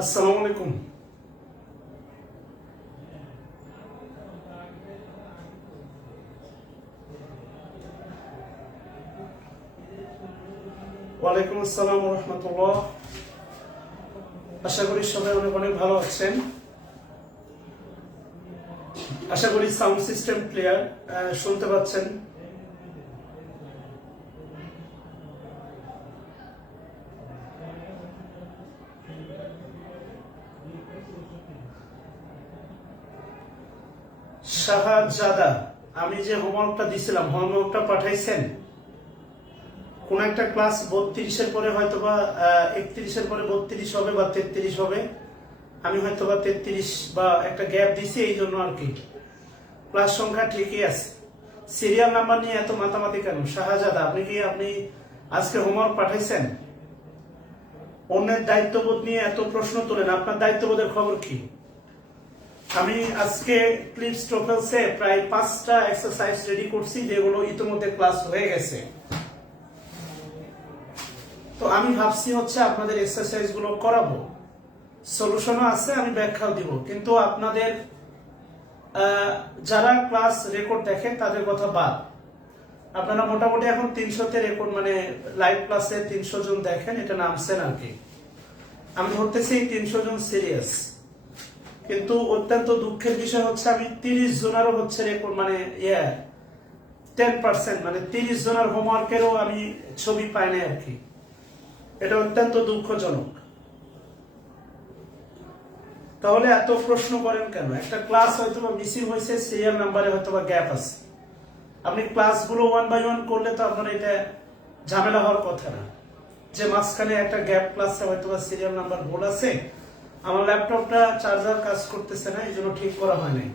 আসসালামু আলাইকুম। ওয়ালাইকুম আসসালাম ওয়া রাহমাতুল্লাহ। আশা করি সবাই অনেক অনেক ভালো আছেন। আশা করি সাউন্ড সিস্টেম ক্লিয়ার, শুনতে পাচ্ছেন। শাহজাদা, আমি যে হোমওয়ার্কটা দিছিলাম, হোমওয়ার্কটা পাঠাইছেন? কোন একটা ক্লাস 32-এর পরে হয়তো বা 31-এর পরে 32 হবে বা 33 হবে। আমি হয়তো বা 33 বা একটা গ্যাপ দিছি, এই জন্য আর কি। ক্লাস সংখ্যা ঠিকই আছে, সিরিয়াল নাম্বার নিয়ে এত মাতামাতি কেন? শাহজাদা, আপনি আজকে হোমওয়ার্ক পাঠাইছেন? অন্যের দায়িত্ববোধ নিয়ে এত প্রশ্ন তোলেন, আপনার দায়িত্ববোধের খবর কি? আমি আজকে ক্লিপস টোফেলসে প্রায় 5টা এক্সারসাইজ রেডি করছি, যেগুলো ইতিমধ্যে ক্লাস হয়ে গেছে। তো আমি ভাবছি হচ্ছে আপনাদের এক্সারসাইজ গুলো করাবো, সলিউশনও আছে, আমি ব্যাখ্যাও দিব। কিন্তু আপনাদের যারা ক্লাস রেকর্ড দেখেন তাদের কথা বাদ। আপনারা মোটামুটি এখন 300-তে রেকর্ড, মানে লাইভ ক্লাসে 300 জন দেখেন, এটা নামছেন আর কি। আমি ধরতেছি 300 জন সিরিয়াস। কিন্তু অত্যন্ত দুঃখের বিষয় হচ্ছে আমি 30 জনেরও হচ্ছে রেকর্ড, মানে 10%, মানে 30 জনের হোমওয়ার্কেরও আমি ছবি পাই নাই আর কি। এটা অত্যন্ত দুঃখজনক। তাহলে এত প্রশ্ন করেন কেন? একটা ক্লাস হয়তো বা মিসিং হয়েছে, সিরিয়াল নাম্বারে হয়তো বা গ্যাপ আছে। আপনি ক্লাসগুলো 1 বাই 1 করলে তো আপনার এটা ঝামেলা হওয়ার কথা না, যে মাঝখানে একটা গ্যাপ ক্লাসে হয়তো বা সিরিয়াল নাম্বার ভুল আছে, আমার ল্যাপটপটা চার্জার কাজ করতেছে না, এই জন্য ঠিক করা হয় নাই।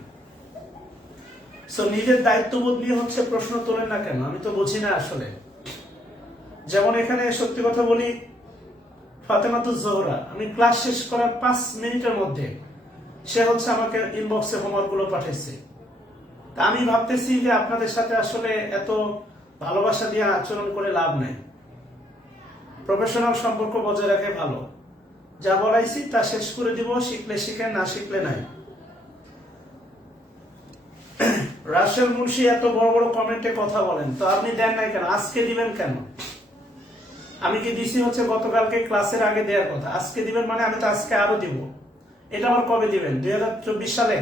সো নিজের দায়িত্ববোধ নিয়ে হচ্ছে প্রশ্ন তোলেন না কেন? আমি তো বুঝি না আসলে। যেমন এখানে সত্যি কথা বলি, ফাতেমাতুজ জোহরা, আমি ক্লাস শেষ করার 5 মিনিটের মধ্যে সে হচ্ছে আমাকে ইনবক্সে হোমওয়ার্ক গুলো পাঠাইছে। তা আমি ভাবতেছি যে আপনাদের সাথে আসলে এত ভালোবাসা দিয়ে আচরণ করে লাভ নেই। প্রফেশনাল সম্পর্ক বজায় রাখে ভালো। যা বলাইছি তা শেষ করে দিব, শিখলে শিখেন, না শিখলে নাই। রাসেল মুন্সি এত বড় বড় কমেন্টে কথা বলেন, তো আপনি দেন নাই কেন? আজকে দিবেন কেন? আমি কি দিছি হচ্ছে গতকালকে ক্লাসের আগে দেওয়ার কথা, আজকে দিবেন মানে আমি তো আজকে আরো দিব। এটা আবার কবে দিবেন? 2024 সালে?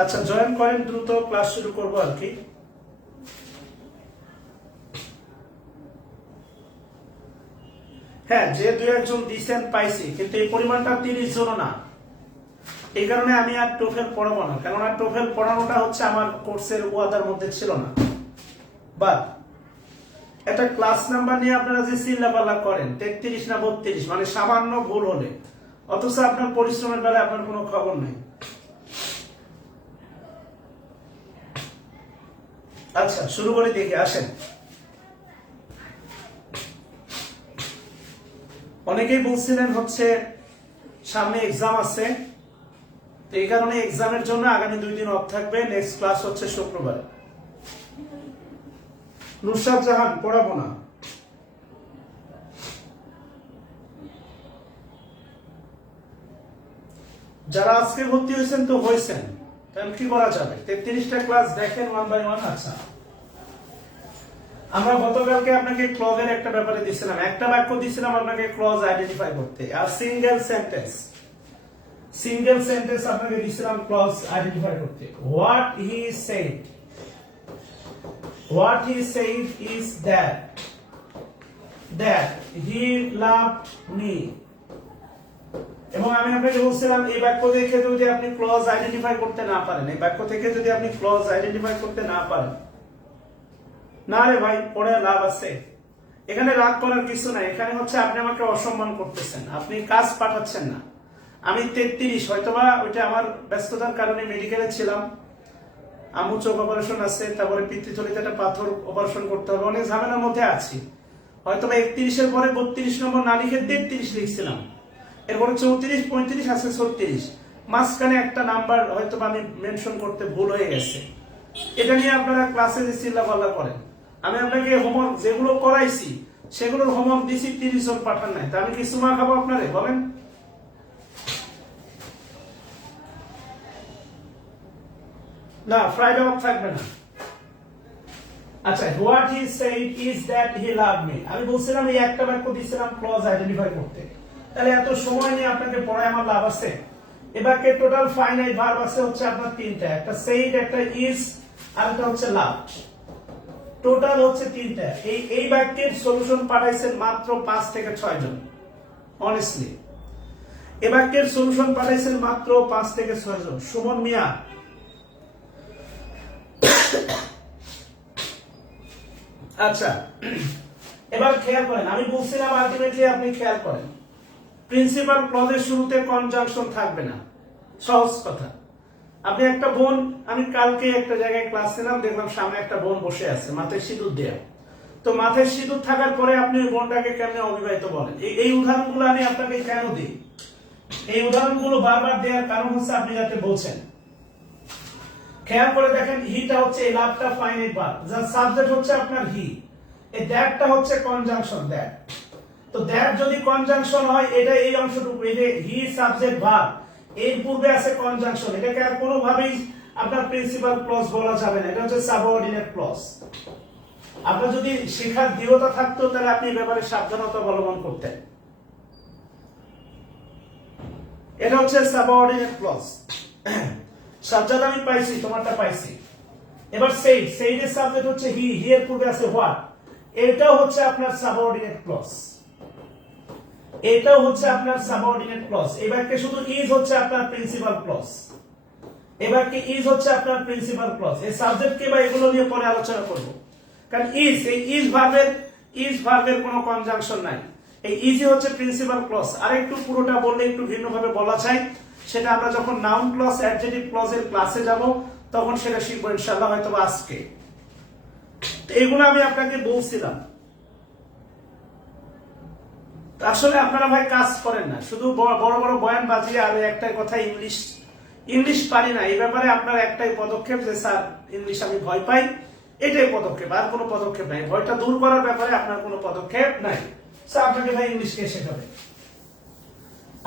আচ্ছা, জয়েন করেন, দ্রুত ক্লাস শুরু করবো আর কি। হ্যাঁ, যে 2-1 জন দিচ্ছেন পাইছি, কিন্তু এই পরিমাণটা 30 জন না। এই কারণে আমি আর টোফেল পড়াবো না, কেননা টোফেল পড়ানোটা হচ্ছে আমার কোর্সের ওয়াদার মধ্যে ছিল না। বাট একটা ক্লাস নাম্বার নিয়ে আপনারা যে চিল্লাপাল্লা করেন, 33 না 32, মানে সামান্য ভুল হলে, অথচ আপনার পরিশ্রমের বেলায় আপনার কোনো খবর নেই। আচ্ছা, শুরু করে দেখি, আসেন। অনেকেই বলছিলেন হচ্ছে সামনে এক্সাম আছে, তো এই কারণে এক্সামের জন্য আগামী 2 দিন অফ থাকবে। নেক্সট ক্লাস হচ্ছে শুক্রবার। নুসরাত জাহান, পড়াবো না। যারা আজকে ভর্তি হয়েছেন তো হয়েছেন, তাহলে কি করা যাবে? 33টা ক্লাস দেখেন 1 বাই 1। আচ্ছা, আমরা গতকালকে আপনাকে ক্লজের একটা ব্যাপারে দিছিলাম, একটা বাক্য দিছিলাম আপনাকে ক্লজ আইডেন্টিফাই করতে, আর সিঙ্গেল সেন্টেন্স আপনাকে দিছিলাম ক্লজ আইডেন্টিফাই করতে। What he said is that he loved me. এবং আমি আপনাকে বলছিলাম এই বাক্য থেকে যদি আপনি ক্লজ আইডেন্টিফাই করতে না পারেন, এই বাক্য থেকে যদি আপনি ক্লজ আইডেন্টিফাই করতে না পারেন, না রে ভাই পড়ে লাভ আছে। এখানে রাগ করার কিছু নাই, এখানে হচ্ছে আপনি আমাকে অসম্মান করতেছেন, আপনি কাজ পাঠাচ্ছেন না। আমি 33, হয়তোবা ওইটা আমার ব্যস্ততার কারণে মেডিকেলে ছিলাম, আম্মু চোখ অপারেশন আছে, তারপরে পিতৃথলিতে একটা পাথর অপারেশন করতে হবে, অনেক ঝামেলার মধ্যে আছি। হয়তোবা 31-এর পরে 32 নম্বর না লিখে 33 লিখছিলাম, এরপরে 34, 35 আছে 36, মাঝখানে একটা নাম্বার হয়তো আমি মেনশন করতে ভুল হয়ে গেছে। এটা নিয়ে আপনারা ক্লাসে যে চিল্লাপাল্লা করেন, আমি আপনাকে হোমওয়ার্ক যেগুলো করাইছি সেগুলোর হোমওয়ার্ক দিছি, 30 জন পাঠান নাই, তা আমি কি সুমা খাবো আপনারে বলেন? না, ফ্রাইডে অফ থাকবে না। আচ্ছা, what he said is that he love me, আমি বলছিলাম এই একটা বাক্য দিছিলাম ক্লজ আইডেন্টিফাই করতে, তাহলে এত সময় নিয়ে আপনাকে পড়ায় আমার লাভ আছে? এবার কে টোটাল ফাইনাইট ভার্ব আছে হচ্ছে আপনার তিনটা, একটা সেইড, একটা ইজ, আর একটা হচ্ছে লাভ। টোটাল হচ্ছে তিনটা। এই বাক্যের সলিউশন পাঠাইছেন মাত্র 5 থেকে 6 জন, অনেস্টলি এই বাক্যের সলিউশন পাঠাইছেন মাত্র 5 থেকে 6 জন। সুমন মিয়া, আচ্ছা এবার খেয়াল করেন, আমি বলছিলাম আলটিমেটলি আপনি খেয়াল করেন, প্রিন্সিপাল ক্লজের শুরুতে কনজাংশন থাকবে না, সহজ কথা। আপনি একটা বোন, আমি কালকে একটা জায়গায় ক্লাস নিলাম, দেখলাম সামনে একটা বোন বসে আছে মাথায় সিঁদুর দেয়া, তো মাথায় সিঁদুর থাকার পরে আপনি ওই বোনটাকে কেমনে অবিবাহিত বলেন? এই উদাহরণগুলো আমি আপনাকে কেন দিই, এই উদাহরণগুলো বারবার দেওয়ার কারণ হচ্ছে আপনি যাতে বলছেন। খেয়াল করে দেখেন, হিটা হচ্ছে এই লাভটা ফাইনাইট ভার্ব, যার সাবজেক্ট হচ্ছে আপনার হি, এই দ্যাটটা হচ্ছে কনজাংশন দ্যাট। তো দ্যাট যদি কনজাংশন হয়, এটা এই অংশটুকু, এই যে হি সাবজেক্ট ভার্ব, এর পূর্বে আছে কনজাংশন, এটাকে আর কোনোভাবেই আপনার প্রিন্সিপাল ক্লজ বলা যাবে না, এটা হচ্ছে সাবঅর্ডিনেট ক্লজ। আপনার যদি শেখার দৃঢ়তা থাকতো তাহলে আপনি এই ব্যাপারে সাবধানতা অবলম্বন করতেন। এটা হচ্ছে সাবঅর্ডিনেট ক্লজ। সাবজেক্ট আমি পাইছি, তোমারটা পাইছি। এবার সেইড, সেইডের সাবজেক্ট হচ্ছে হি, হি এর পূর্বে আছে হোয়াট, এটাও হচ্ছে আপনার সাবঅর্ডিনেট ক্লজ, এটাও হচ্ছে আপনার সাবঅর্ডিনেট ক্লজ। এবারকে শুধু ইজ হচ্ছে আপনার প্রিন্সিপাল ক্লজ, এবারকে ইজ হচ্ছে আপনার প্রিন্সিপাল ক্লজ। এই সাবজেক্টকে বা এগুলো নিয়ে পরে আলোচনা করব, কারণ ইজ, এই ইজ ভার্বের কোনো কনজাংশন নাই, এই ইজই হচ্ছে প্রিন্সিপাল ক্লজ। আর একটু পুরোটা বললে একটু ভিন্নভাবে বলা যায়, সেটা আমরা যখন নাউন ক্লজ অ্যাডজেক্টিভ ক্লজের ক্লাসে যাব তখন সেটা শিখবো ইনশাআল্লাহ, হয়তো আজকে। তো এগুলো আমি আপনাকে বলছিলাম, আসলে আপনারা ভাই কাজ করেন না, শুধু বড় বড় বয়ান বাজিয়ে আর একটাই কথা, ইংলিশ পারি না। এই ব্যাপারে আপনার একটাই পদক্ষেপ যে স্যার ইংলিশ আমি ভয় পাই, এটাই পদক্ষেপ, আর কোনো পদক্ষেপ নাই। ভয়টা দূর করার ব্যাপারে আপনার কোনো পদক্ষেপ নাই, স্যার আপনাকে ভাই ইংলিশকে শেখাবে।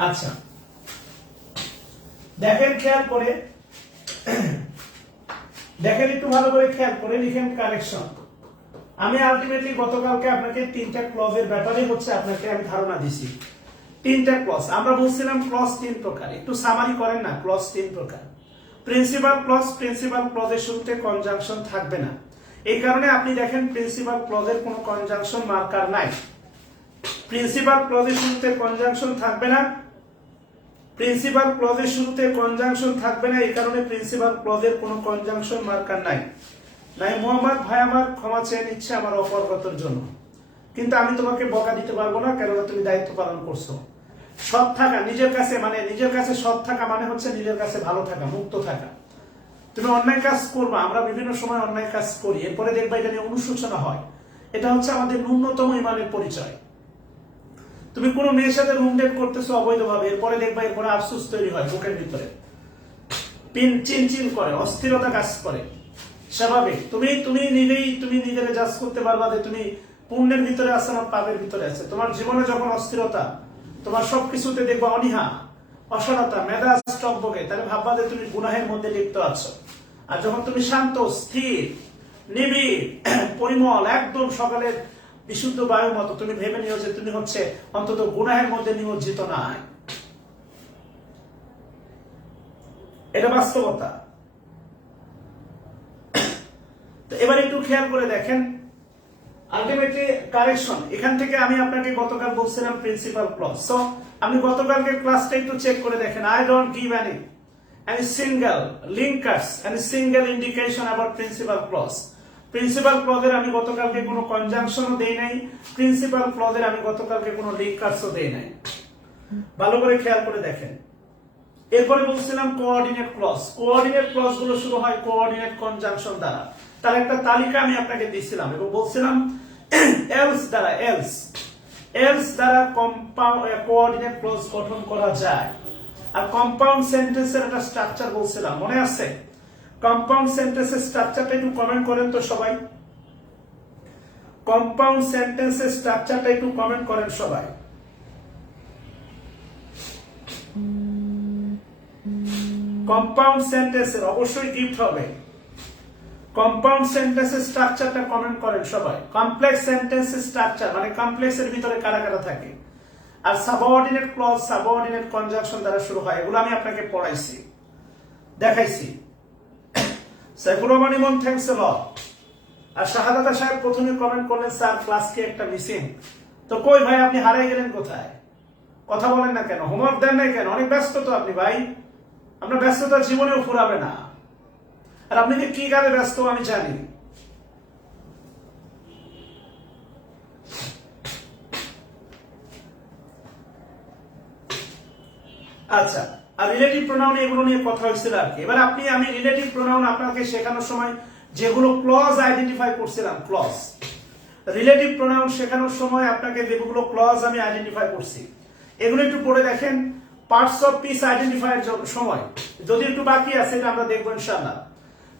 আচ্ছা দেখেন, খেয়াল করে দেখেন, একটু ভালো করে খেয়াল করে লিখেন কারেকশন। আমি আলটিমেটলি গতকালকে আপনাকে তিনটা ক্লজের ব্যাপারে হচ্ছে আপনাকে আমি ধারণা দিছি। তিনটা ক্লজ আমরা বলছিলাম, ক্লজ 3 প্রকার, একটু সামারি করেন না। ক্লজ 3 প্রকার। প্রিন্সিপাল ক্লজ, প্রিন্সিপাল ক্লজের শুরুতে কনজাংশন থাকবে না, এই কারণে আপনি দেখেন প্রিন্সিপাল ক্লজের কোনো কনজাংশন মার্কার নাই। প্রিন্সিপাল ক্লজের শুরুতে কনজাংশন থাকবে না, প্রিন্সিপাল ক্লজের শুরুতে কনজাংশন থাকবে না, এই কারণে প্রিন্সিপাল ক্লজের কোনো কনজাংশন মার্কার নাই। নাই মোহাম্মদ ভাই, আমার ক্ষমা চেয়ে নিচ্ছে আমার অপরগতার জন্য, কিন্তু আমি তোমাকে বকা দিতে পারবো না, কেননা তুমি দায়িত্ব পালন করছো। সৎ থাকা নিজের কাছে, মানে নিজের কাছে সৎ থাকা মানে হচ্ছে নিজের কাছে ভালো থাকা, মুক্ত থাকা। তুমি অন্যায় কাজ করবা, আমরা বিভিন্ন সময় অন্যায় কাজ করি, এরপরে দেখবা এটা নিয়ে অনুশোচনা হয়, এটা হচ্ছে আমাদের ন্যূনতম ইমানের পরিচয়। তুমি কোনো মেয়ের সাথে রুম ডেট করতেছো অবৈধভাবে, এরপরে দেখবা এরপরে আফসোস তৈরি হয় বুকের ভিতরে, চিনচিন করে, অস্থিরতা কাজ করে, স্বাভাবিক। তুমি নিজেরে জাজ করতে পারবা যে তুমি পুণ্যের ভিতরে আছে না পাপের ভিতরে আছে। তোমার জীবনে যখন অস্থিরতা, তোমার সবকিছুতে দেখবা অনীহা, অসরতা, মেজাজ টকবকে, তাহলে ভাববা যে তুমি গুনাহের মধ্যে লিপ্ত আছো। আর যখন তুমি শান্ত, স্থির, নিবিড়, পরিমল, একদম সকালের বিশুদ্ধ বায়ুর মতো, তুমি ভেবে নিও যে তুমি হচ্ছে অন্তত গুনাহের মধ্যে নিমজ্জিত নাই। এটা বাস্তবতা। তো এবার একটু খেয়াল করে দেখেন, আলটিমেটলি কারেকশন, এখান থেকে আমি আপনাকে গতকাল বলছিলাম প্রিন্সিপাল ক্লজ। সো আপনি গতকালকে ক্লাসটা একটু চেক করে দেখেন। I don't give any single linkers, any single indication about principal clause. Principal ক্লজের আমি গতকালকে কোনো কনজাংশনও দেই নাই, প্রিন্সিপাল ক্লজের আমি গতকালকে কোনো লিঙ্কার্সও দেই নাই। ভালো করে খেয়াল করে দেখেন। এরপরে বলছিলাম কোঅর্ডিনেট ক্লজ। কোঅর্ডিনেট ক্লজ গুলো শুরু হয় কোঅর্ডিনেট কনজাংশন দ্বারা। তার একটা তালিকা আমি আপনাকে দিয়েছিলাম এবং বলছিলাম এলস দ্বারা এলস দ্বারা কোঅর্ডিনেট ক্লজ গঠন করা যায়। আর কম্পাউন্ড সেন্টেন্সের একটা স্ট্রাকচার বলছিলাম, মনে আছে? কম্পাউন্ড সেন্টেন্সের স্ট্রাকচারটা একটু কমেন্ট করেন তো সবাই। কম্পাউন্ড সেন্টেন্সের স্ট্রাকচারটা একটু কমেন্ট করেন সবাই। কম্পাউন্ড সেন্টেন্সের অবশ্যই গিফট হবে। কম্পাউন্ড সেন্টেন্সের স্ট্রাকচারটা কমেন্ট করেন সবাই। কমপ্লেক্স সেন্টেন্সের স্ট্রাকচার মানে কমপ্লেক্সের ভিতরে কারা কারা থাকে। আর সাবঅর্ডিনেট ক্লজ সাবঅর্ডিনেট কনজাংশন দ্বারা শুরু হয়, এগুলো আমি আপনাকে পড়াইছি, দেখাইছি। সাইফুর রহমান ইমন, থ্যাঙ্কস এ লট। আর শাহাদাত সাহেব প্রথমে কমেন্ট করলেন স্যার ক্লাস কি একটা মিসিং। তো কই ভাই, আপনি হারিয়ে গেলেন কোথায়? কথা বলেন না কেন? হোমওয়ার্ক দেন নাই কেন? অনেক ব্যস্ত তো আপনি ভাই, আপনার ব্যস্ততা জীবনেও ফুরাবে না। আর আপনি যে কি কাজে ব্যস্ত আমি জানি। আচ্ছা, আর রিলেটিভ প্রোনাউন এগুলো নিয়ে কথা হয়েছিল আর কি। এবার আমি রিলেটিভ প্রোনাউন আপনাকে শেখানোর সময় যেগুলো ক্লজ আইডেন্টিফাই করছিলাম, ক্লজ রিলেটিভ প্রোনাউন শেখানোর সময় আপনাকে যেগুলো ক্লজ আমি আইডেন্টিফাই করছি এগুলো একটু পড়ে দেখেন। পার্টস অফ পিস আইডেন্টিফাইয়ের সময় যদি একটু বাকি আছে এটা আমরা দেখবো ইনশাআল্লাহ।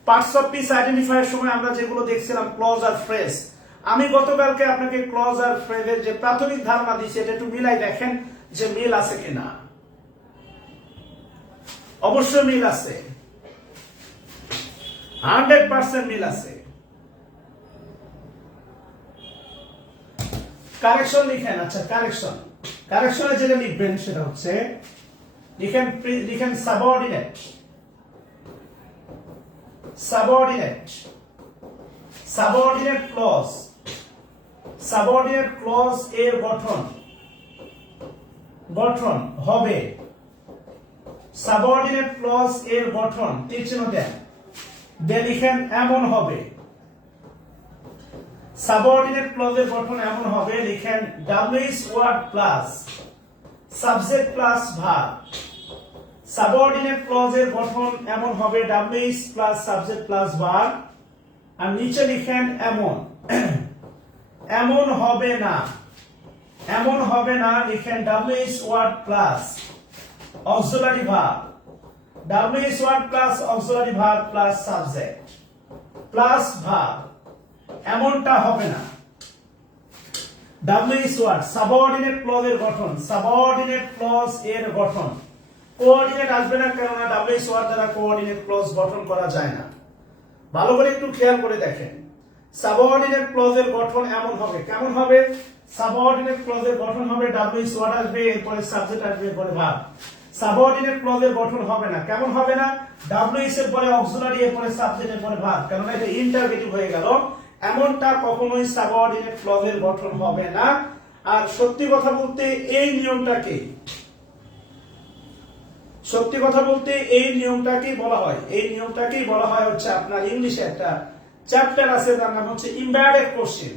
পার্টস অফ পিস আইডেন্টিফাইয়ের সময় আমরা যেগুলো দেখছিলাম ক্লজ আর ফ্রেজ, আমি গতকালকে আপনাকে ক্লজ আর ফ্রেজের যে প্রাথমিক ধারণা দিয়েছি এটা একটু মিলাই দেখেন যে মিল আছে কিনা। অবশ্যই মিল আছে, 100% মিল আছে। কারেকশন লিখেন। আচ্ছা, কারেকশনে যেটা লিখবেন সেটা হচ্ছে লিখেন সাবঅর্ডিনেট ক্লজ এর গঠন হবে। সাবঅর্ডিনেট ক্লজ এর গঠন তীর চিহ্ন দেন, লিখেন এমন হবে। সাবঅর্ডিনেট ক্লজের গঠন এমন হবে, লিখেন WH word plus subject plus verb. Subordinate ক্লজের গঠন এমন হবে WH plus subject plus verb. আর নিচে লিখেন এমন এমন হবে না, লিখেন WH word plus auxiliary verb. WH word plus auxiliary verb plus subject plus verb. এমনটা হবে না। ডাব্লিউএস ওয়ার্ড সাবঅর্ডিনেট ক্লজ এর গঠন, সাবঅর্ডিনেট ক্লজ এর গঠন। কোঅর্ডিনেট আসবে না, কেননা ডাব্লিউএস ওয়ার্ড দ্বারা কোঅর্ডিনেট ক্লজ গঠন করা যায় না। ভালো করে একটু খেয়াল করে দেখেন। সাবঅর্ডিনেট ক্লজ এর গঠন এমন হবে, কেমন হবে? সাবঅর্ডিনেট ক্লজ এর গঠন হবে ডাব্লিউএস ওয়ার্ড আসবে, এরপরে সাবজেক্ট আসবে, এরপরে ভার্ব। সাবঅর্ডিনেট ক্লজ এর গঠন হবে না, কেমন হবে না? ডাব্লিউএস এর পরে অক্সিলারি, এরপরে সাবজেক্ট, এরপরে ভার্ব, কেননা এটা ইন্টারগেটিভ হয়ে গেল। এমনটা কখনোই সাবঅর্ডিনেট ক্লজের গঠন হবে না। আর সত্যি কথা বলতে এই নিয়মটাকেই বলা হয় হচ্ছে আপনার ইংলিশে একটা চ্যাপ্টার আছে যার নাম হচ্ছে ইমবেডেড কোশ্চেন।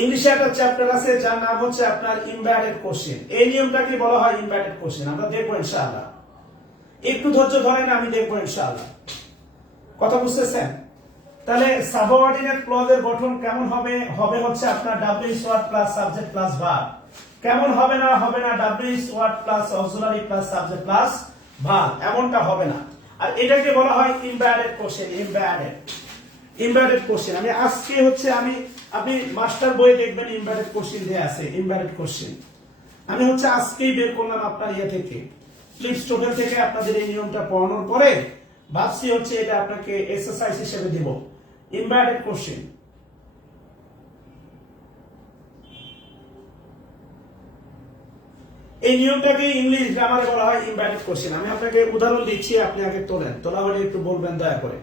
ইংলিশে একটা চ্যাপ্টার আছে যার নাম হচ্ছে আপনার ইমবেডেড কোশ্চেন। এই নিয়মটাকে বলা হয় ইমবেডেড কোশ্চেন। আমরা দেখবো ইনশাআল্লাহ, একটু ধৈর্য ধরেন, আমি দেখবো ইনশাআল্লাহ। কথা বুঝতেছেন? তাহলে সাবঅর্ডিনেট ক্লজের গঠন কেমন হবে? হচ্ছে আপনার WS word plus subject plus verb. কেমন হবে না? WS word plus auxiliary plus subject plus verb. এমনটা হবে না। আর এটাকে বলা হয় ইমবেডেড কোশ্চেন। ইমবেডেড কোশ্চেন আমি আজকে হচ্ছে আপনি মাস্টার বইয়ে দেখবেন ইমবেডেড কোশ্চেন দেয়া আছে। ইমবেডেড কোশ্চেন আমি হচ্ছে আজকেই বের করলাম আপনার থেকে ফ্লিপস টোটাল থেকে। আপনাদের এই নিয়মটা পড়ানোর পরে ভাবছি হচ্ছে এটা আপনাকে এক্সারসাইজ হিসেবে দেব। ইমবেডেড কোশ্চেন, এই নিয়মটাকে ইংলিশ গ্রামারে বলা হয় ইমবেডেড কোশ্চেন। আমি আপনাকে উদাহরণ দিচ্ছি, আপনি আগে তোলা হলে একটু বলবেন দয়া করে।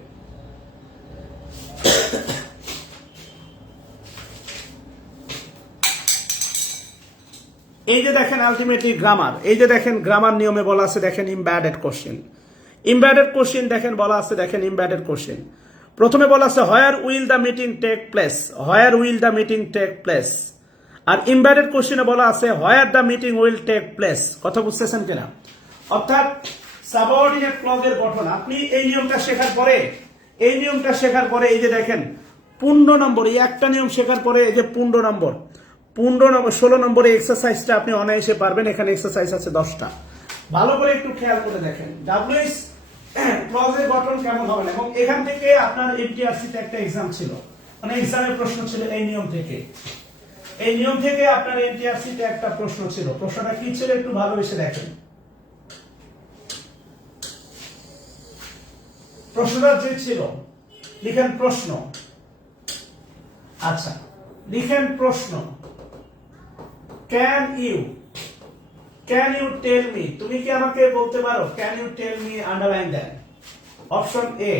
এই যে দেখেন আলটিমেটলি গ্রামার, এই যে দেখেন গ্রামার নিয়মে বলা আছে দেখেন ইমব্যাডেড কোশ্চেন। ইমব্যাডেড কোশ্চেন দেখেন বলা আছে দেখেন ইমব্যাডেড কোশ্চেন। প্রথমে বলা আছে where will the meeting take place, where will the meeting take place. আর ইমব্যাডেড কোশ্চেনে বলা আছে where the meeting will take place. কথা বুঝতেছেন কিনা? অর্থাৎ সাবঅর্ডিনেট ক্লজের গঠন আপনি এই নিয়মটা শেখার পরে, এই নিয়মটা শেখার পরে এই যে দেখেন 15 নম্বর, এই একটা নিয়ম শেখার পরে এই যে 15 নম্বর 16 নম্বরে এক্সারসাইজটা আপনি অনায়াসে পারবেন। এখানে এক্সারসাইজ আছে 10টা। ভালো করে একটু খেয়াল করে দেখেন ডাব্লিউএস ক্লজের গঠন কেমন হবে। এবং এখান থেকে আপনার এমটিআরসি তে একটা এক্সাম ছিল, মানে এক্সামের প্রশ্ন ছিল এই নিয়ম থেকে। এই নিয়ম থেকে আপনার এমটিআরসি তে একটা প্রশ্ন ছিল। প্রশ্নটা কি ছিল একটু ভালোবেসে দেখেন। প্রশ্নটা যে ছিল, লিখেন প্রশ্ন। আচ্ছা, লিখেন প্রশ্ন। ক্যান ইউ টেল মি, তুমি কি আমাকে বলতে পারো, can you tell me, underline দেন। Option A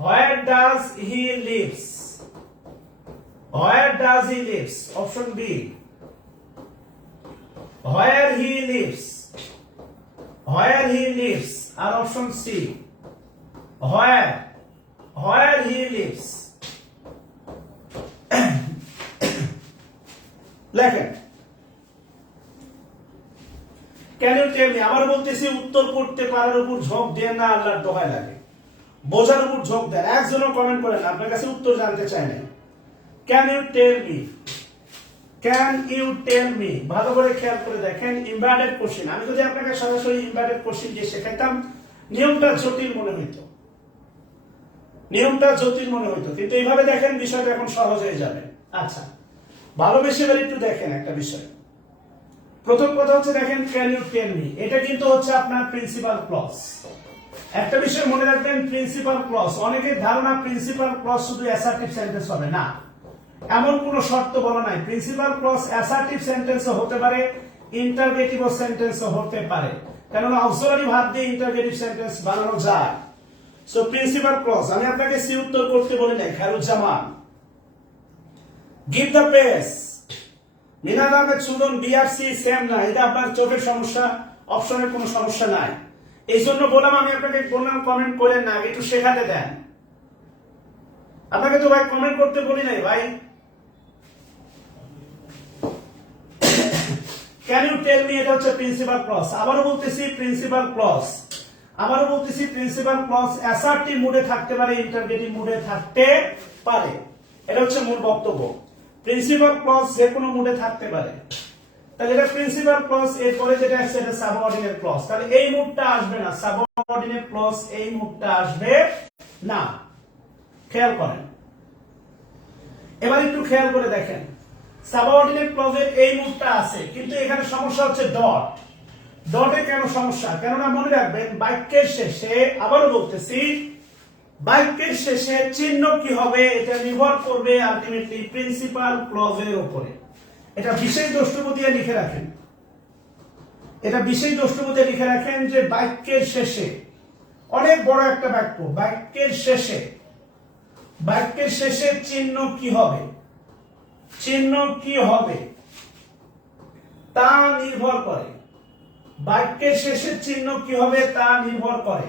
where does he lives, where does he lives. Option B where he lives, where he lives. আর option C where he lives. লেখেন can you tell me. আবার বলতেছি উত্তর করতে পারার উপর ঝোঁক দেন না, আল্লাহর দোহাই লাগে। বোঝার উপর ঝোঁক দেন। একজনও কমেন্ট করেন আপনার কাছে উত্তর জানতে চায় না। Can you tell me, can you tell me. ভালো করে খেয়াল করে দেখেন ইমব্যাডেড কোশ্চেন। আমি যদি আপনাকে সরাসরি ইমব্যাডেড কোশ্চেন দিয়ে শেখাইতাম নিয়মটা জটিল মনে হইতো, নিয়মটা জটিল মনে হইতো। কিন্তু এইভাবে দেখেন বিষয়টা এখন সহজ হয়ে যাবে। আচ্ছা, ভালোবেসে এবার একটু দেখেন একটা বিষয়। প্রথম কথা হচ্ছে দেখেন ক্যান ইউ টেল মি, এটা কিন্তু হচ্ছে আপনার প্রিন্সিপাল ক্লজ। একটা বিষয় মনে রাখবেন, প্রিন্সিপাল ক্লজ, অনেকের ধারণা প্রিন্সিপাল ক্লজ শুধু অ্যাসার্টিভ সেন্টেন্স হবে, না, এমন কোনো শর্ত বলা নাই। প্রিন্সিপাল ক্লজ অ্যাসার্টিভ সেন্টেন্সও হতে পারে, ইন্টারগেটিভ সেন্টেন্সও হতে পারে, কেননা অক্সিলারি ভার্ব দিয়ে ইন্টারগেটিভ সেন্টেন্স বানানো যায়। সো প্রিন্সিপাল ক্লজ, আমি আপনাকে সি উত্তর করতে বলি নাই। Khairuzzaman, give the pace. মিনাল আহমেদ সুজন, বিআরসি সেম না, এটা আপনার চোখের সমস্যা, অপশনের কোনো সমস্যা নাই। এই জন্য বললাম, আমি আপনাকে বললাম কমেন্ট করেন না, একটু শেখাতে দেন। আপনাকে তো ভাই কমেন্ট করতে বলি নাই ভাই। ক্যান ইউ টেল মি, এটা হচ্ছে প্রিন্সিপাল ক্লজ। আবারও বলতেছি প্রিন্সিপাল ক্লজ, আবারও বলতেছি প্রিন্সিপাল ক্লজ অ্যাসার্টিভ মুডে থাকতে পারে, ইন্টারগেটিভ মুডে থাকতে পারে। এটা হচ্ছে মূল বক্তব্য। প্রিন্সিপাল ক্লজ যে কোনো মুডে থাকতে পারে। তাহলে এটা প্রিন্সিপাল ক্লজ, এরপরে যেটা আছে এটা সাবঅর্ডিনেট ক্লজ। তাহলে এই মুডটা আসবে না, সাবঅর্ডিনেট ক্লজ এই মুডটা আসবে না। খেয়াল করেন, এবার একটু খেয়াল করে দেখেন সাবঅর্ডিনেট ক্লজের এই মুডটা আছে, কিন্তু এখানে সমস্যা হচ্ছে ডট। ডটে কেন সমস্যা? কেননা মনে রাখবেন বাক্যের শেষে, আবারও বলতেছি, বাক্যের শেষে চিহ্ন কি হবে এটা নির্ভর করবে আলটিমেটলি প্রিন্সিপাল ক্লজের উপরে। এটা বিশেষ দ্রষ্টব্য দিয়ে লিখে রাখেন, এটা বিশেষ দ্রষ্টব্য দিয়ে লিখে রাখেন যে বাক্যের শেষে, অনেক বড় একটা বাক্য, বাক্যের শেষে, বাক্যের শেষে চিহ্ন কি হবে, চিহ্ন কি হবে তা নির্ভর করে। বাক্যের শেষে চিহ্ন কি হবে তা নির্ভর করে,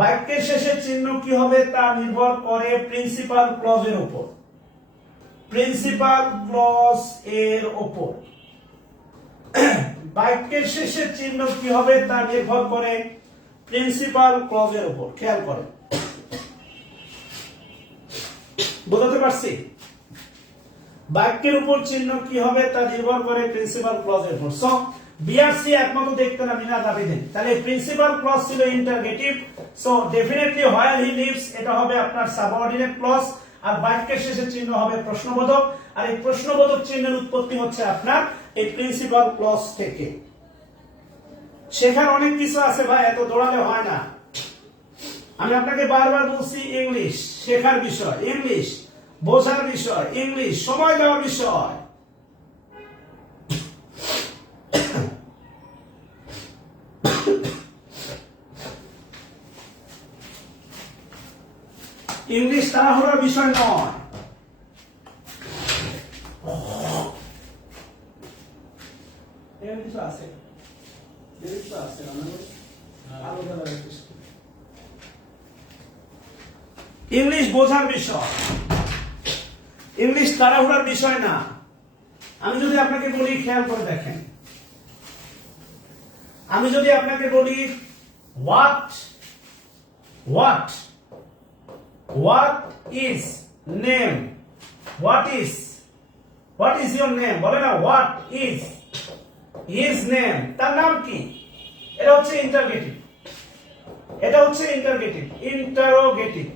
বাক্যের শেষে চিহ্ন কি হবে তা নির্ভর করে প্রিন্সিপাল ক্লজের উপর, প্রিন্সিপাল ক্লজ এর উপর। বাক্যের শেষে চিহ্ন কি হবে তা নির্ভর করে প্রিন্সিপাল ক্লজের উপর। খেয়াল করেন, বুঝতে পারছি? বাক্যের উপর চিহ্ন কি হবে তা নির্ভর করে প্রিন্সিপাল ক্লজের উপর। সো বিআরসি একমত দেখতে না মিনা দাবিদেন। তাহলে প্রিন্সিপাল ক্লজ ছিল interrogative, so definitely where he leaves এটা হবে আপনার সাবঅর্ডিনেট ক্লজ, আর বাক্যের শেষে চিহ্ন হবে প্রশ্নবোধক। আর এই প্রশ্নবোধক চিহ্নের উৎপত্তি হচ্ছে আপনার এই প্রিন্সিপাল ক্লজ থেকে। শেখার অনেক কিছু আছে ভাই, এত দৌড়ালে হয় না। আমি আপনাকে বারবার বলছি, ইংলিশ শেখার বিষয়, ইংলিশ বোঝার বিষয়, ইংলিশ সময় দেওয়ার বিষয়। ইংলিশ তাড়াহুড়োর বিষয় নয়। তো আছে আলাদা ইংলিশ বোঝার বিষয়, ইংলিশ তাড়াহুড়ার বিষয় না। আমি যদি আপনাকে বলি, খেয়াল করে দেখেন, আমি যদি আপনাকে বলি what what what is name, what is your name, বলে না হোয়াট ইজ হিজ নেম, তার নাম কি? এটা হচ্ছে ইন্টারগেটিভ, এটা হচ্ছে ইন্টারগেটিভ ইন্টারোগেটিভ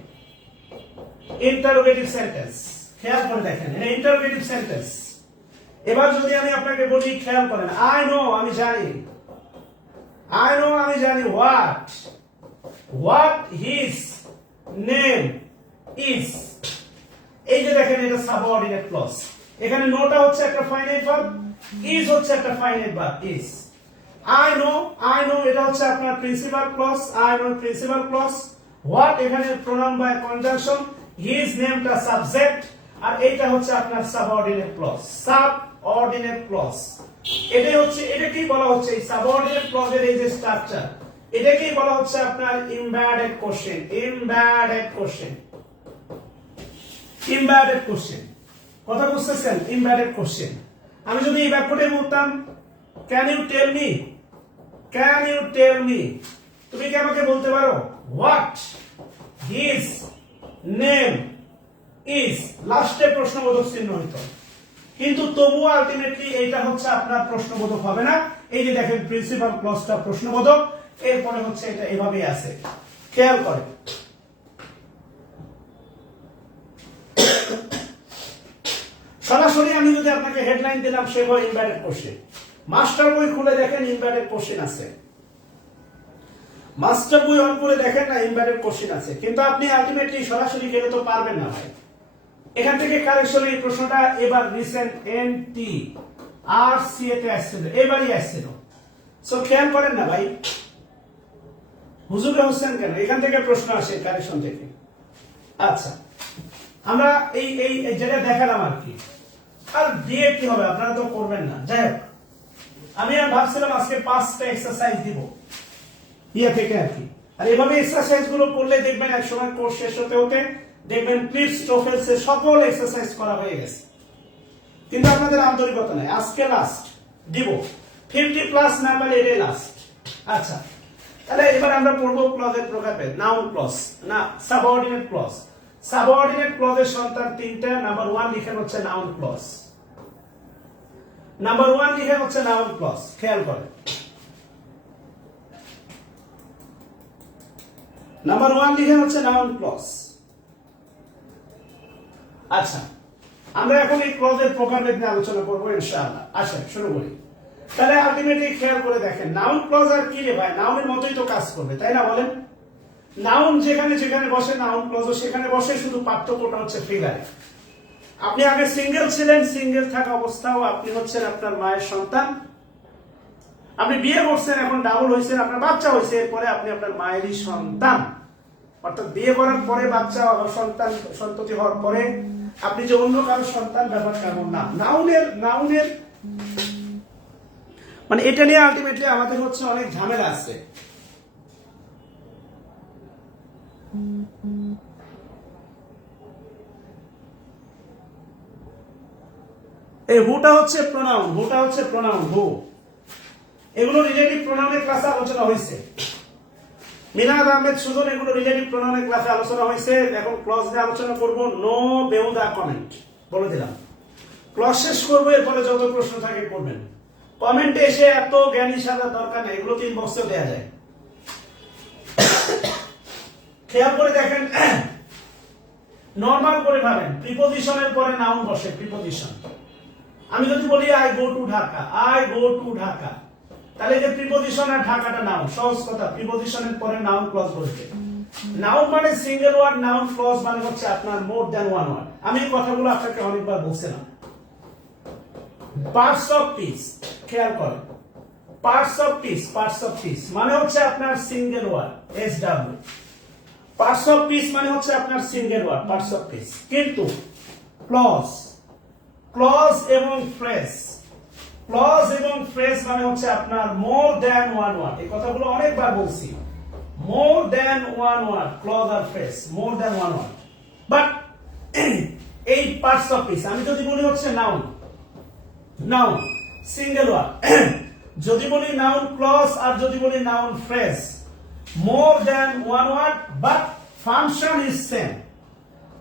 ইন্টারোগেটিভ সেন্টেন্স। খেয়াল করে দেখেন, এটা ইন্টারোগেটিভ সেন্টেন্স। এবার যদি আমি আপনাকে বলি, খেয়াল করেন, আই নো, আমি জানি, আই নো, আমি জানি, হোয়াট হিজ নেম ইজ। এই যে দেখেন, এটা সাবঅর্ডিনেট ক্লজ। এখানে নোটা হচ্ছে একটা ফাইনাইট ভার্ব, ইজ হচ্ছে একটা finite verb, is. I know এটা হচ্ছে আপনার principal clause, I know principal clause. What এখানে প্রোনাউন বাই কনজাংশন, হিজ নেমটা সাবজেক্ট, আর এইটা হচ্ছে আপনার সাবঅর্ডিনেট ক্লজ, সাবঅর্ডিনেট ক্লজ। এটাই হচ্ছে, এটাকেই বলা হচ্ছে এই সাবঅর্ডিনেট ক্লজের এই যে স্ট্রাকচার, এটাকেই বলা হচ্ছে আপনার embedded question, embedded question, embedded question. কথা বুঝতেছেন? Embedded question. আমি যদি এই বাক্যটা বলতাম, can you tell me, can you tell me, তুমি কি আমাকে বলতে পারো হোয়াট হিজ নেম ইজ, লাস্টে প্রশ্নবোধক চিহ্ন হইতো, কিন্তু তবুও আলটিমেটলি এইটা হচ্ছে আপনার প্রশ্নবোধক হবে না। এই যে দেখেন, প্রিন্সিপাল ক্লজটা প্রশ্নবোধক, এরপরে হচ্ছে এটা এভাবেই আছে। খেয়াল করে সরাসরি আমি যদি আপনাকে হেডলাইন দিলাম, সেভাবে ইমবেডেড কোশ্চেন। মাস্টার বই খুলে দেখেন, ইমবেডেড কোশ্চেন আছে। মাস্টার বই অন করে দেখেন না, ইমবেডেড কোশ্চেন আছে। কিন্তু আপনি আলটিমেটলি সরাসরি গেলে তো পারবেন না ভাই। এখান থেকে কারেকশন, এই প্রশ্নটা এবার রিসেন্ট এনটি আর সি এতে আসছিল, এবারই আসছিল। সো খেয়াল করেন না ভাই, হুজুরে হোসেন কেন, এখান থেকে প্রশ্ন আসে কারেকশন থেকে। আচ্ছা, আমরা এই এই যেটা দেখালাম আর কি, আর দিয়ে কি হবে, আপনারা তো করবেন না। যাই হোক, আমি আর ভাবছিলাম আজকে 5টা এক্সারসাইজ দিব ইয়ে থেকে আর কি। আর এভাবে এক্সারসাইজ গুলো করলে দেখবেন এক সময় কোর্স শেষ হতে হতে দেখবেন প্লিটস টোফেলস এর সকল এক্সারসাইজ করা হয়ে গেছে, কিন্তু আপনাদের আন্তরিকতা নাই। আজকে লাস্ট দিব, 50+ না পারলে এটাই লাস্ট। আচ্ছা, তাহলে এবার আমরা পড়বো ক্লজের প্রকারভেদ। নাউন ক্লজ না সাবঅর্ডিনেট ক্লজ। সাবঅর্ডিনেট ক্লজের সন্তান 3টা। নাম্বার 1 লিখেন হচ্ছে নাউন ক্লজ, নাম্বার 1 লিখেন হচ্ছে নাউন ক্লজ। খেয়াল করেন, নাম্বার 1 লিখেন হচ্ছে নাউন ক্লজ। আচ্ছা, আমরা এখন এই ক্লজের প্রকারভেদ নিয়ে আলোচনা করবো ইনশাআল্লাহ। আসেন শুরু করি। তাহলে আলটিমেটলি খেয়াল করে দেখেন, নাউন ক্লজ আর কি রে ভাই, নাউনের মতোই তো কাজ করবে, তাই না বলেন? নাউন যেখানে যেখানে বসে, নাউন ক্লজও সেখানে বসে, শুধু পার্থক্যটা হচ্ছে ফিগারে। আপনি আগে সিঙ্গেল ছিলেন, সিঙ্গেল থাকা অবস্থাও আপনি হচ্ছেন আপনার মায়ের সন্তান। আপনি বিয়ে করছেন, এখন ডাবল হয়েছেন, আপনার বাচ্চা হয়েছে, এরপরে আপনি আপনার মায়েরই সন্তান। অর্থাৎ বিয়ে করার পরে বাচ্চা সন্তান সন্ততি হওয়ার পরে আপনি যে অন্য কারো সন্তান, ব্যাপারটা এমন না। নাউনের মানে এটা নিয়ে আলটিমেটলি আমাদের হচ্ছে অনেক ঝামেলা আছে। এই হুটা হচ্ছে প্রোনাউন, হুটা হচ্ছে প্রোনাউন, হু। এগুলো রিলেটিভ প্রোনাউনের ক্লাসে আলোচনা হয়েছে। মিনাদ আহমেদ সুজন, এগুলো রিলেটিভ প্রোনাউনের ক্লাসে আলোচনা হয়েছে। এখন ক্লজ নিয়ে আলোচনা করব। নো বেহুদা কমেন্ট বলে দিলাম। ক্লজ শেষ করবো, এরপরে যত প্রশ্ন থাকে করবেন। কমেন্টে এসে এত জ্ঞানী সাজার দরকার নেই, এগুলো 3 বক্সেও দেওয়া যায়। খেয়াল করে দেখেন, নরমাল করে ভাবেন, প্রিপোজিশনের পরে নাউন বসে, প্রিপোজিশন। আমি যদি বলি I go to Dhaka, I go to Dhaka, তাহলে যে প্রিপোজিশন আর ঢাকাটা নাউন। সহজ কথা, প্রিপোজিশনের পরে নাউন ক্লজ বসবে। নাউন মানে সিঙ্গেল ওয়ার্ড, নাউন ক্লজ মানে হচ্ছে আপনার মোর দ্যান ওয়ান ওয়ার্ড। আমি এই কথাগুলো আপনাকে অনেকবার বলছিলাম। পার্টস অফ পিস, খেয়াল করেন, পার্টস অফ পিস মানে হচ্ছে আপনার single word, SW। Parts of speech মানে হচ্ছে আপনার single word, parts of speech. কিন্তু ক্লজ এবং ফ্রেজ ক্লজ এবং ফ্রেজ মানে হচ্ছে আপনার মোর দ্যান ওয়ান ওয়ার্ড। এই কথাগুলো অনেকবার বলছি। More than one word, clause আর phrase, more than one word. But এই পার্টস অফ স্পিচ আমি যদি বলি হচ্ছে নাউন, নাউন সিঙ্গেল ওয়ার্ড, যদি বলি নাউন ক্লজ আর যদি বলি noun phrase, more than one word but function is same.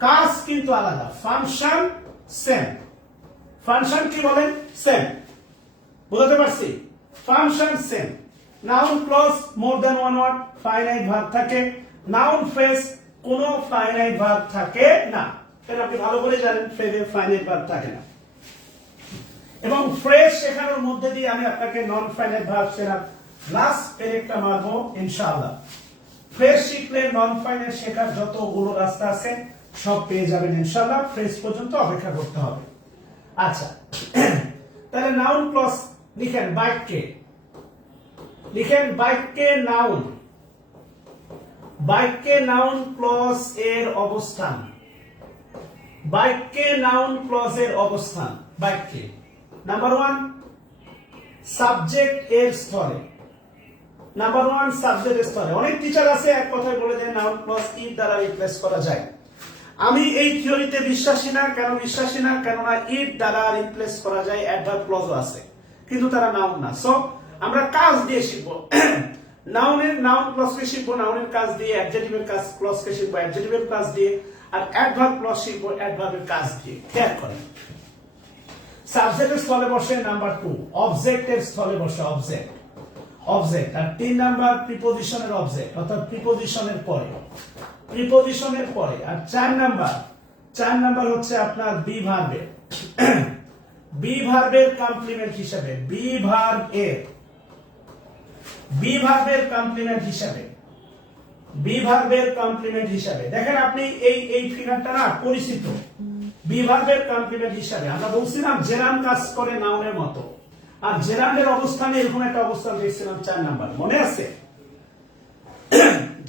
কাজ কিন্তু আলাদা, ফাংশন সেম। ফাংশন কি বলেন? সেম। বুঝতে পারছি? Function same. Noun clause more than one word, finite verb থাকে। নাউন ফ্রেজ কোনো ফাইনাইট ভার্ব থাকে না। এটা আপনি ভালো করে জানেন, ফ্রেজে ফাইনাইট ভার্ব থাকে না। এবং ফ্রেজ শেখানোর মধ্যে দিয়ে আমি আপনাকে নন ফাইনাইট ভার্ব শেখার লাস্ট পেরেকটা মারবো ইনশাআল্লাহ। ফ্রেজ শিখলে নন ফাইনাইট শেখার যতগুলো রাস্তা আছে সব পেয়ে যাবেন ইনশাআল্লাহ। ফ্রেজ পর্যন্ত অপেক্ষা করতে হবে। আচ্ছা, তাহলে নাউন ক্লজ লিখেন বাক্যে, লিখেন বাক্যে নাউন, বাক্যে নাউন ক্লজ এর অবস্থান, বাক্যে নাউন ক্লজ এর অবস্থান। বাক্যে নাম্বার ওয়ান সাবজেক্ট এর স্তরে, নাম্বার ওয়ান সাবজেক্ট এর স্তরে। অনেক টিচার আছে এক কথায় বলে দেয় নাউন ক্লজ ইট দ্বারা রিপ্লেস করা যায়। আমি এই থিওরিতে বিশ্বাসী না। কেন বিশ্বাসী না? কেননা ইট দ্বারা রিপ্লেস করা যায়, অ্যাডভার্ব ক্লজও আছে, কিন্তু তারা নাউন না। সো আমরা কাজ দিয়ে শিখবো। নাউনের নাউন ক্লজকে শিখবো নাউনের কাজ দিয়ে, অ্যাডজেক্টিভের কাজ ক্লজকে শিখবো অ্যাডজেক্টিভের কাজ দিয়ে, আর অ্যাডভার্ব ক্লজ শিখবো অ্যাডভার্বের কাজ দিয়ে। খেয়াল করেন, সাবজেক্টের স্থলে বসে নাম্বার টু, অবজেক্টের স্থলে বসে অবজেক্ট, অবজেক্ট। আর 3 নাম্বার প্রিপোজিশনের অবজেক্ট, অর্থাৎ প্রিপোজিশনের পরে, প্রিপোজিশনের পরে। আর 4 নাম্বার হচ্ছে আপনার বি ভার্বের, বি ভার্বের কমপ্লিমেন্ট হিসেবে, বি ভার্ব এর, বি ভার্বের কমপ্লিমেন্ট হিসেবে, বি ভার্বের কমপ্লিমেন্ট হিসেবে। দেখেন আপনি এই ফিগারটা না পরিচিত। বি ভার্বের কমপ্লিমেন্ট হিসেবে আমরা বলছিলাম জেরান্ড কাজ করে নাউনের মতো, আর জেরান্ডের অবস্থানে এরকম একটা অবস্থান দেখছিলাম 4 নাম্বার, মনে আছে?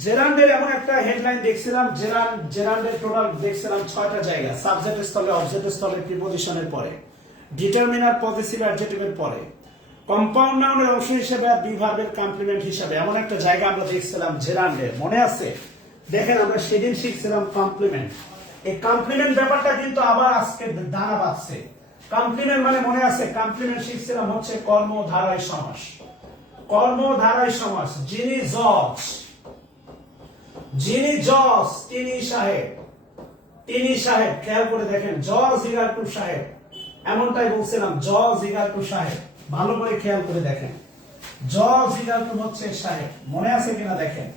জেরান্ডের এমন একটা হেডলাইন দেখছিলাম, জেরান্ডের টোটাল দেখছিলাম 6টা জায়গা, সাবজেক্টের স্থলে, অবজেক্টের স্থলে, প্রিপোজিশনের পরে, ডিটারমিনার পজিটিভ অ্যাডজেক্টিভের পরে, কম্পাউন্ড নাউনের অংশ হিসেবে আর বি ভার্বের কমপ্লিমেন্ট হিসেবে এমন একটা জায়গা আমরা দেখছিলাম জেরান্ডের, মনে আছে? দেখেন আমরা সেদিন শিখছিলাম কমপ্লিমেন্ট। এই কমপ্লিমেন্ট ব্যাপারটা কিন্তু আবার আজকে দানা বাঁধছে। কমপ্লিমেন্ট মানে মনে আছে, কমপ্লিমেন্ট শিখছিলাম হচ্ছে কর্মধারায় সমাস, কর্মধারায় সমাস। যিনি জজ, যিনি জজ, তিনি সাহেব, তিনি সাহেব। খেয়াল করে দেখেন, জজ ইগাল টু সাহেব, এমনটাই বলছিলাম, জজ ইগাল টু সাহেব। ভালো করে খেয়াল করে দেখেন, জজ ইগাল টু হচ্ছে সাহেব, মনে আছে কিনা দেখেন।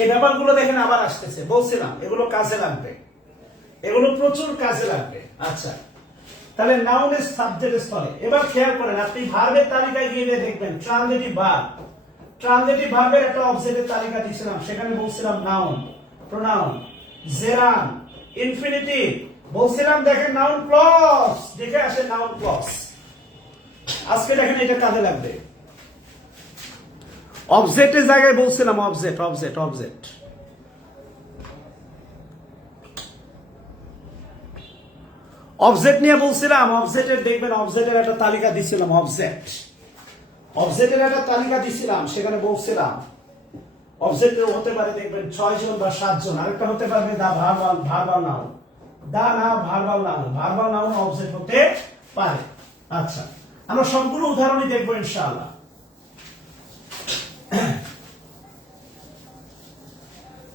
এই ব্যাপারগুলো দেখেন আবার আসতেছে, বলছিলাম এগুলো কাজে লাগবে, এগুলো প্রচুর কাজে লাগবে। আচ্ছা, তাহলে নাউনের সাবজেক্টের স্থলে। এবার খেয়াল করেন, আপনি ভার্বের তালিকায় গিয়ে দেখবেন ট্রান্সলেটিভ ভার্ব, ট্রান্সলেটিভ ভার্বের একটা অবজেক্টের তালিকা দিয়েছিলাম, সেখানে বলছিলাম নাউন, প্রোনাউন, জেরান, ইনফিনিটিভ বলছিলাম। দেখেন নাউন ক্লজ, দেখে আসে নাউন ক্লজ। আজকে দেখেন এটা কাজে লাগবে। অবজেক্টের জায়গায় বলছিলাম অবজেক্ট, অবজেক্ট, অবজেক্ট। অবজেক্ট নিয়ে বলছিলাম, অবজেক্টের দেখবেন অবজেক্টের একটা তালিকা দিছিলাম, অবজেক্ট, অবজেক্টের একটা তালিকা দিছিলাম, সেখানে বলছিলাম অবজেক্টের হতে পারে দেখবেন 6 জন বা 7 জন। আরেকটা হতে পারবে দা ভার্বাল, ভার্বাল নাউন, দা না verbal noun, verbal noun object হতে পারে। আচ্ছা, আমরা সবগুলো উদাহরণই দেখবো ইনশাআল্লাহ।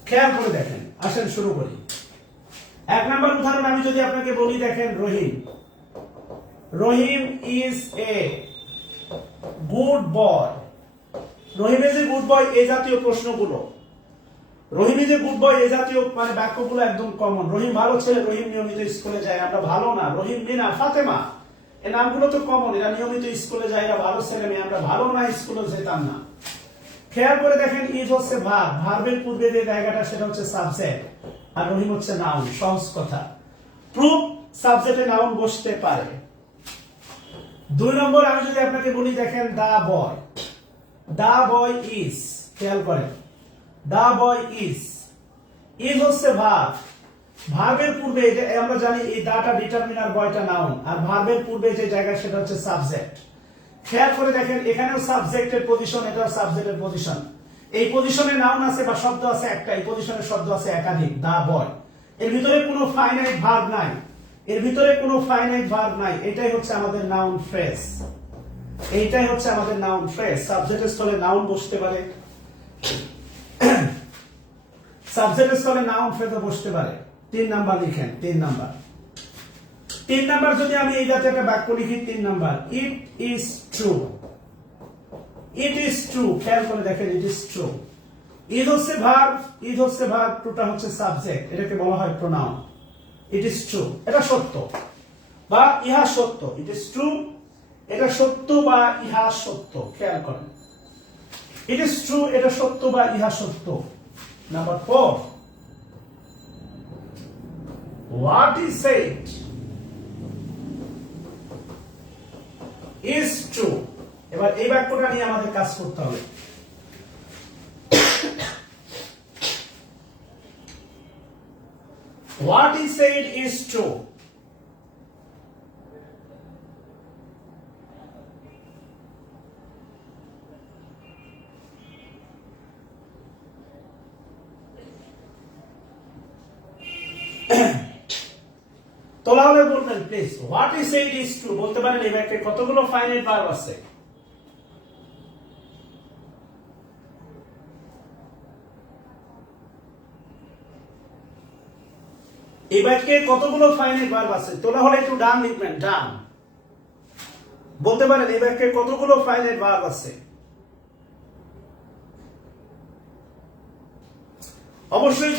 খেয়াল করে দেখেন, আসেন শুরু করি। 1 নাম্বার উদাহরণ আমি যদি আপনাকে বলি, দেখেন Rahim, Rahim is a good boy, Rahim is a good boy, এই জাতীয় প্রশ্নগুলো, রহিম ইজ এ গুড বয় এই জাতীয় মানে বাক্যগুলো একদম কমন। রহিম ভালো ছেলে, রহিম নিয়মিত স্কুলে যায়। আমরা ভালো না, রহিম, মিনা, ফাতেমা, এই নামগুলো তো কমন, এরা নিয়মিত স্কুলে যায়, এরা ভালো ছেলে মেয়ে। আমরা ভালো না, স্কুলে যেতাম না। খেয়াল করে দেখেন, ইজ হচ্ছে ভার্ব, ভার্বের পূর্বে যে জায়গাটা সেটা হচ্ছে সাবজেক্ট, আর রহিম হচ্ছে নাউন। সহজ কথা, প্রুফ সাবজেক্টে নাউন বসতে পারে। 2 নম্বর আমি যদি আপনাকে বলি, দেখেন দা বয়, দা বয় ইজ, খেয়াল করেন, দা বয় ইজ, ইজ হচ্ছে ভার্ব, ভার্বের পূর্বে আমরা জানি এই দাটা ডিটারমিনার, বয়টা নাউন, আর ভার্বের পূর্বে যে জায়গা সেটা হচ্ছে সাবজেক্ট। খেয়াল করে দেখেন এখানেও সাবজেক্টের পজিশন, এটাও সাবজেক্টের পজিশন। এই পজিশনে নাউন আছে বা শব্দ আছে একটা, এই পজিশনে শব্দ আছে একাধিক, দা বয়। এর ভিতরে কোনো ফাইনাইট ভার্ব নাই, এর ভিতরে কোনো ফাইনাইট ভার্ব নাই। এটাই হচ্ছে আমাদের নাউন ফ্রেজ, এইটাই হচ্ছে আমাদের নাউন ফ্রেজ। সাবজেক্টের স্থলে নাউন বসতে পারে, সাবজেক্টের স্থলে নাউন ফ্রেজও বসতে পারে। 3 নাম্বার লিখেন, 3 নাম্বার। 3 নাম্বার যদি আমি এই জাতীয় একটা বাক্য লিখি, 3 number, it is true. It is true, খেয়াল করে দেখেন, ইট ইজ ট্রু। ইজ হচ্ছে ভার্ব, ইজ হচ্ছে ভার্ব, ট্রুটা হচ্ছে সাবজেক্ট, এটাকে বলা হয় প্রোনাউন। ইট ইজ ট্রু, এটা সত্য বা ইহা সত্য। ইট ইজ ট্রু, এটা সত্য বা ইহা সত্য। খেয়াল করেন, ইট ইজ ট্রু, এটা সত্য বা ইহা সত্য। Number 4, what is said is true। এবার এই বাক্যটা নিয়ে আমাদের কাজ করতে হবে। what is said is true। তোলা হলে বলবেন please, what is said is true. বলতে পারেন এই বাক্যে কতগুলো ফাইনাইট ভার্ব আছে? এই বাক্যে কতগুলো ফাইনাইট ভার্ব আছে? তোলা হলে একটু ডান লিখবেন, ডান। বলতে পারেন এই বাক্যে কতগুলো ফাইনাইট ভার্ব আছে? অবশ্যই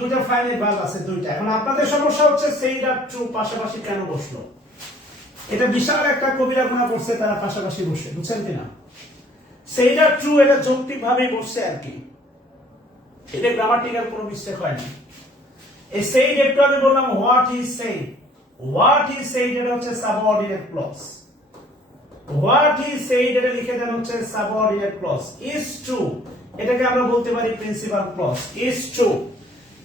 দুইটা ফাইনাইট ভার্ব আছে, দুইটা। এখন আপনাদের সমস্যা হচ্ছে সেইড আর ট্রু পাশাপাশি কেন বসলো। এটা বিশাল একটা কবিরা গুণা করছে তারা পাশাপাশি বসে, বুঝছেন কিনা? সেইড আর ট্রু এটা যৌক্তিক ভাবেই বসছে আর কি, এটা গ্রামাটিক্যাল কোনো মিস্টেক হয়নি। এই সেইড একটু আগে বললাম what is said, what is said এটা হচ্ছে subordinate clause. What is said এটা লিখে দেন হচ্ছে সাবঅর্ডিনেট ক্লজ। ইজ ট্রু এটাকে আমরা বলতে পারি প্রিন্সিপাল ক্লজ। ইজ ট্রু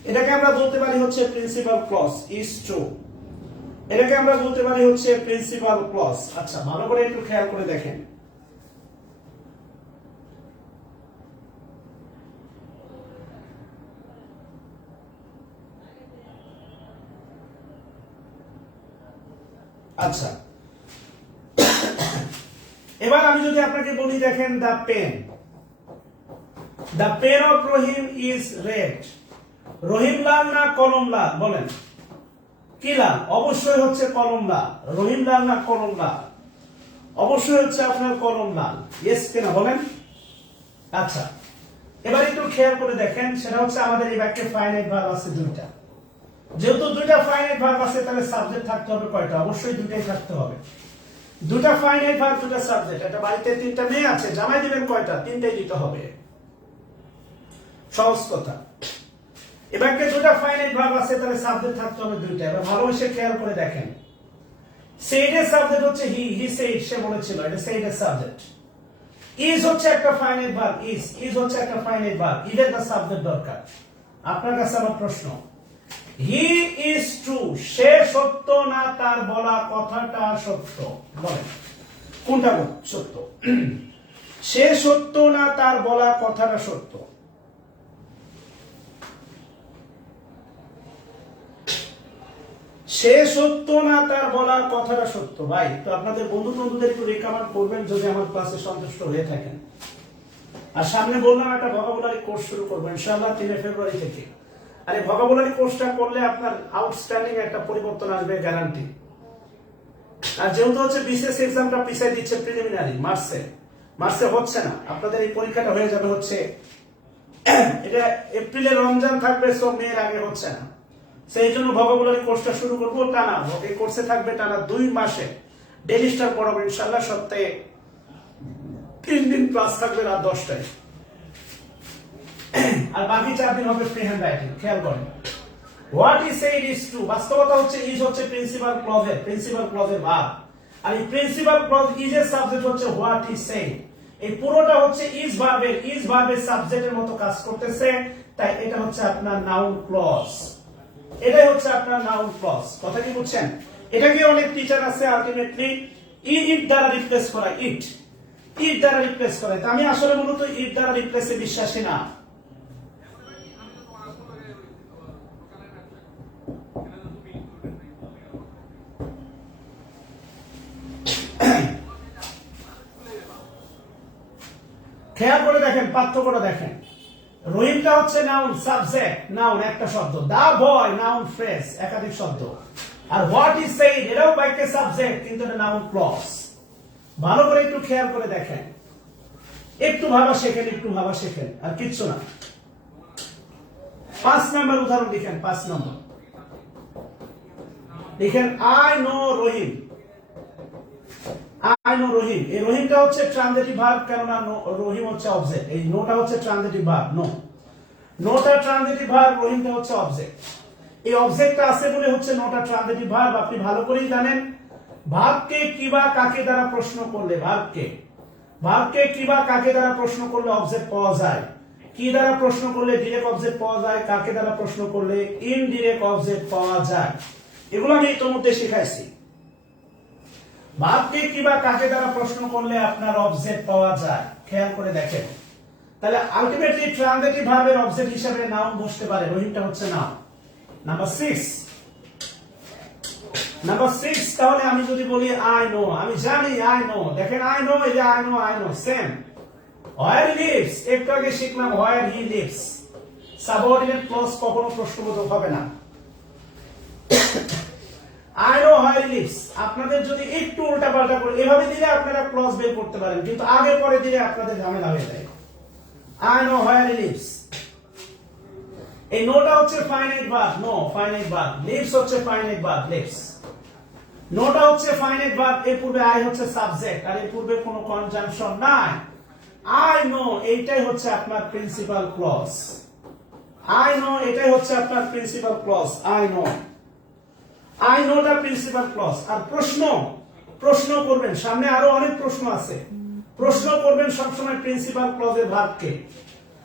এটাকে আমরা বলতে পারি হচ্ছে প্রিন্সিপাল ক্লজ। ইজ ট্রু এটাকে আমরা বলতে পারি হচ্ছে প্রিন্সিপাল ক্লজ। আচ্ছা, ভালো করে একটু খেয়াল করে দেখেন। আচ্ছা, এবার আমি যদি আপনাকে বলি দেখেন, the pen, the pen of Rahim is red. Rahim লাল না কলম লাল? বলেন কি লাল? অবশ্যই হচ্ছে কলম লাল। রহিম লাল না কলম লাল? অবশ্যই হচ্ছে আপনার কলম লাল। ইয়েস কিনা বলেন? আচ্ছা, এবার একটু খেয়াল করে দেখেন, সেটা হচ্ছে আমাদের এই বাক্যে ফাইনাইট ভার্ব আছে দুইটা। যেহেতু দুইটা ফাইনাইট ভার্ব আছে তাহলে সাবজেক্ট থাকতে হবে কয়টা? অবশ্যই দুইটাই থাকতে হবে। দুইটা ফাইনাইট ভার্ব, দুইটা সাবজেক্ট। একটা বাড়িতে 3টা মেয়ে আছে, জামাই দিবেন কয়টা? 3টাই দিতে হবে। সহজ কথা। এবারকে দুইটা ফাইনাইট ভার্ব আছে তাহলে সাবজেক্ট থাকতে হবে দুইটা। এবার ভালোবেসে খেয়াল করে দেখেন, সেইড এর সাবজেক্ট হচ্ছে হি সেইড, সে বলেছিল, এটা সেইড এর সাবজেক্ট। ইজ হচ্ছে একটা ফাইনাইট ভার্ব, ইজ হচ্ছে একটা ফাইনাইট ভার্ব, ইজের দা সাবজেক্ট দরকার। আপনার কাছে আমার প্রশ্ন, হি ইজ ট্রু, সে সত্য না তার বলা কথাটা সত্য? বলেন কোনটা সত্য? সে সত্য না তার বলা কথাটা সত্য? সে সত্য না তার বলার কথাটা সত্য? ভাই, তো আপনাদের বন্ধুদের একটু রেকমেন্ড করবেন যদি আমার ক্লাসে সন্তুষ্ট হয়ে থাকেন। আর সামনে বললাম একটা ভোকাবুলারি কোর্স শুরু করবো ইনশাআল্লাহ 3 ফেব্রুয়ারি থেকে। আর এই ভোকাবুলারি কোর্সটা করলে আপনার আউটস্ট্যান্ডিং একটা পরিবর্তন আসবে, গ্যারান্টি। আর যেহেতু হচ্ছে বিসিএস এক্সামটা পিছাই দিচ্ছে, প্রিলিমিনারি মার্চে হচ্ছে না, আপনাদের এই পরীক্ষাটা হয়ে যাবে হচ্ছে এটা এপ্রিলে, রমজান থাকবে, সব মেয়ের আগে হচ্ছে না। সেই জন্য ভোকাবুলারি কোর্সটা শুরু করবো টানা। এই কোর্সে থাকবে টানা 2 মাসে ডেইলি স্টার পড়াবো ইনশাআল্লাহ। সপ্তাহে 3 দিন ক্লাস থাকবে রাত 10টায়, আর বাকি 4 দিন হবে ফ্রি হ্যান্ড রাইটিং। খেয়াল করেন, what is said is true. বাস্তবতা হচ্ছে ইজ হচ্ছে প্রিন্সিপাল ক্লজের ভার্ব, আর এই প্রিন্সিপাল ক্লজ ইজ এর সাবজেক্ট হচ্ছে হোয়াট ইজ সেইড। এই পুরোটা হচ্ছে ইজ ভার্বের সাবজেক্টের মতো কাজ করতেছে, তাই এটা হচ্ছে আপনার নাউন ক্লজ। এটাই হচ্ছে আপনার নাউন ক্লজ। কথা কি বুঝছেন? এটাকে অনেক টিচার আছে আলটিমেটলি ইট দ্বারা রিপ্লেস করা। ইট ইফ দ্বারা রিপ্লেস করে। তো আমি আসলে মূলত ইফ দ্বারা রিপ্লেসে বিশ্বাসী না। খেয়াল করে দেখেন, পার্থক্যটা দেখেন। রহিমটা হচ্ছে নাউন, সাবজেক্ট নাউন একটা শব্দ, দা বয় নাউন ফ্রেজ একাধিক শব্দ, আর হোয়াট ইজ সেইড এটাও বাক্যের সাবজেক্ট কিন্তু এটা নাউন ক্লজ। ভালো করে একটু খেয়াল করে দেখেন, একটু ভাবা শেখেন, একটু ভাবা শেখেন, আর কিচ্ছু না। 5 নম্বর উদাহরণ লিখেন, 5 নম্বর লিখেন, I know Rahim. I know Rahim, এই রহিমটা হচ্ছে ট্রানজিটিভ ভার্ব, কেননা রহিম হচ্ছে অবজেক্ট। এই নোটা হচ্ছে ট্রানজিটিভ ভার্ব, নোটা ট্রানজিটিভ ভার্ব, রহিমটা হচ্ছে অবজেক্ট। এই অবজেক্টটা আছে বলে হচ্ছে নোটা ট্রানজিটিভ ভার্ব। আপনি ভালো করেই জানেন ভার্বকে কি বা কাকে দ্বারা প্রশ্ন করলে, ভার্বকে কি বা কাকে দ্বারা প্রশ্ন করলে অবজেক্ট পাওয়া যায়, কি দ্বারা প্রশ্ন করলে ডিরেক্ট অবজেক্ট পাওয়া যায়, কাকে দ্বারা প্রশ্ন করলে ইনডিরেক্ট অবজেক্ট পাওয়া যায়, এগুলো আমি ইতোমধ্যে শিখাইছি। ভার্বকে কি বা কাকে দ্বারা প্রশ্ন করলে আপনার অবজেক্ট পাওয়া যায়, খেয়াল করে দেখেন। তাহলে আলটিমেটলি ট্রানজিটিভ ভার্বের অবজেক্ট হিসেবে নাউন বসতে পারে, রহিমটা হচ্ছে নাউন। নাম্বার 6, তাহলে আমি যদি বলি আই নো, আমি জানি, আই নো, দেখেন আই নো, এই যে I know same. Where he leaves, একটু আগে শিখলাম হোয়ার হি লিভস, সাবঅর্ডিনেট ক্লজ কখনো প্রশ্নবোধক হবে না। I know where he leaves, আপনাদের যদি একটু উল্টাপাল্টা করে এভাবে দিলে আপনারা ক্লজ বের করতে পারেন, কিন্তু আগে পরে দিলে আপনাদের ঝামেলা হয়ে যায়। I know where he lives, এই নোটা হচ্ছে finite verb, finite verb, lives হচ্ছে ফাইনাইট ভার্ব, লিভস। নোটা হচ্ছে ফাইনাইট ভার্ব, এর পূর্বে আই হচ্ছে সাবজেক্ট, আর এর পূর্বে কোনো কনজাংশন নাই। আই নো এইটাই হচ্ছে আপনার প্রিন্সিপাল ক্লজ, আই নো এটাই হচ্ছে আপনার প্রিন্সিপাল ক্লজ, আই নোটা প্রিন্সিপাল ক্লজ। আর প্রশ্ন করবেন, সামনে আরো অনেক প্রশ্ন আছে, প্রশ্ন করবেন সবসময় প্রিন্সিপাল ক্লজের ভার্বকে।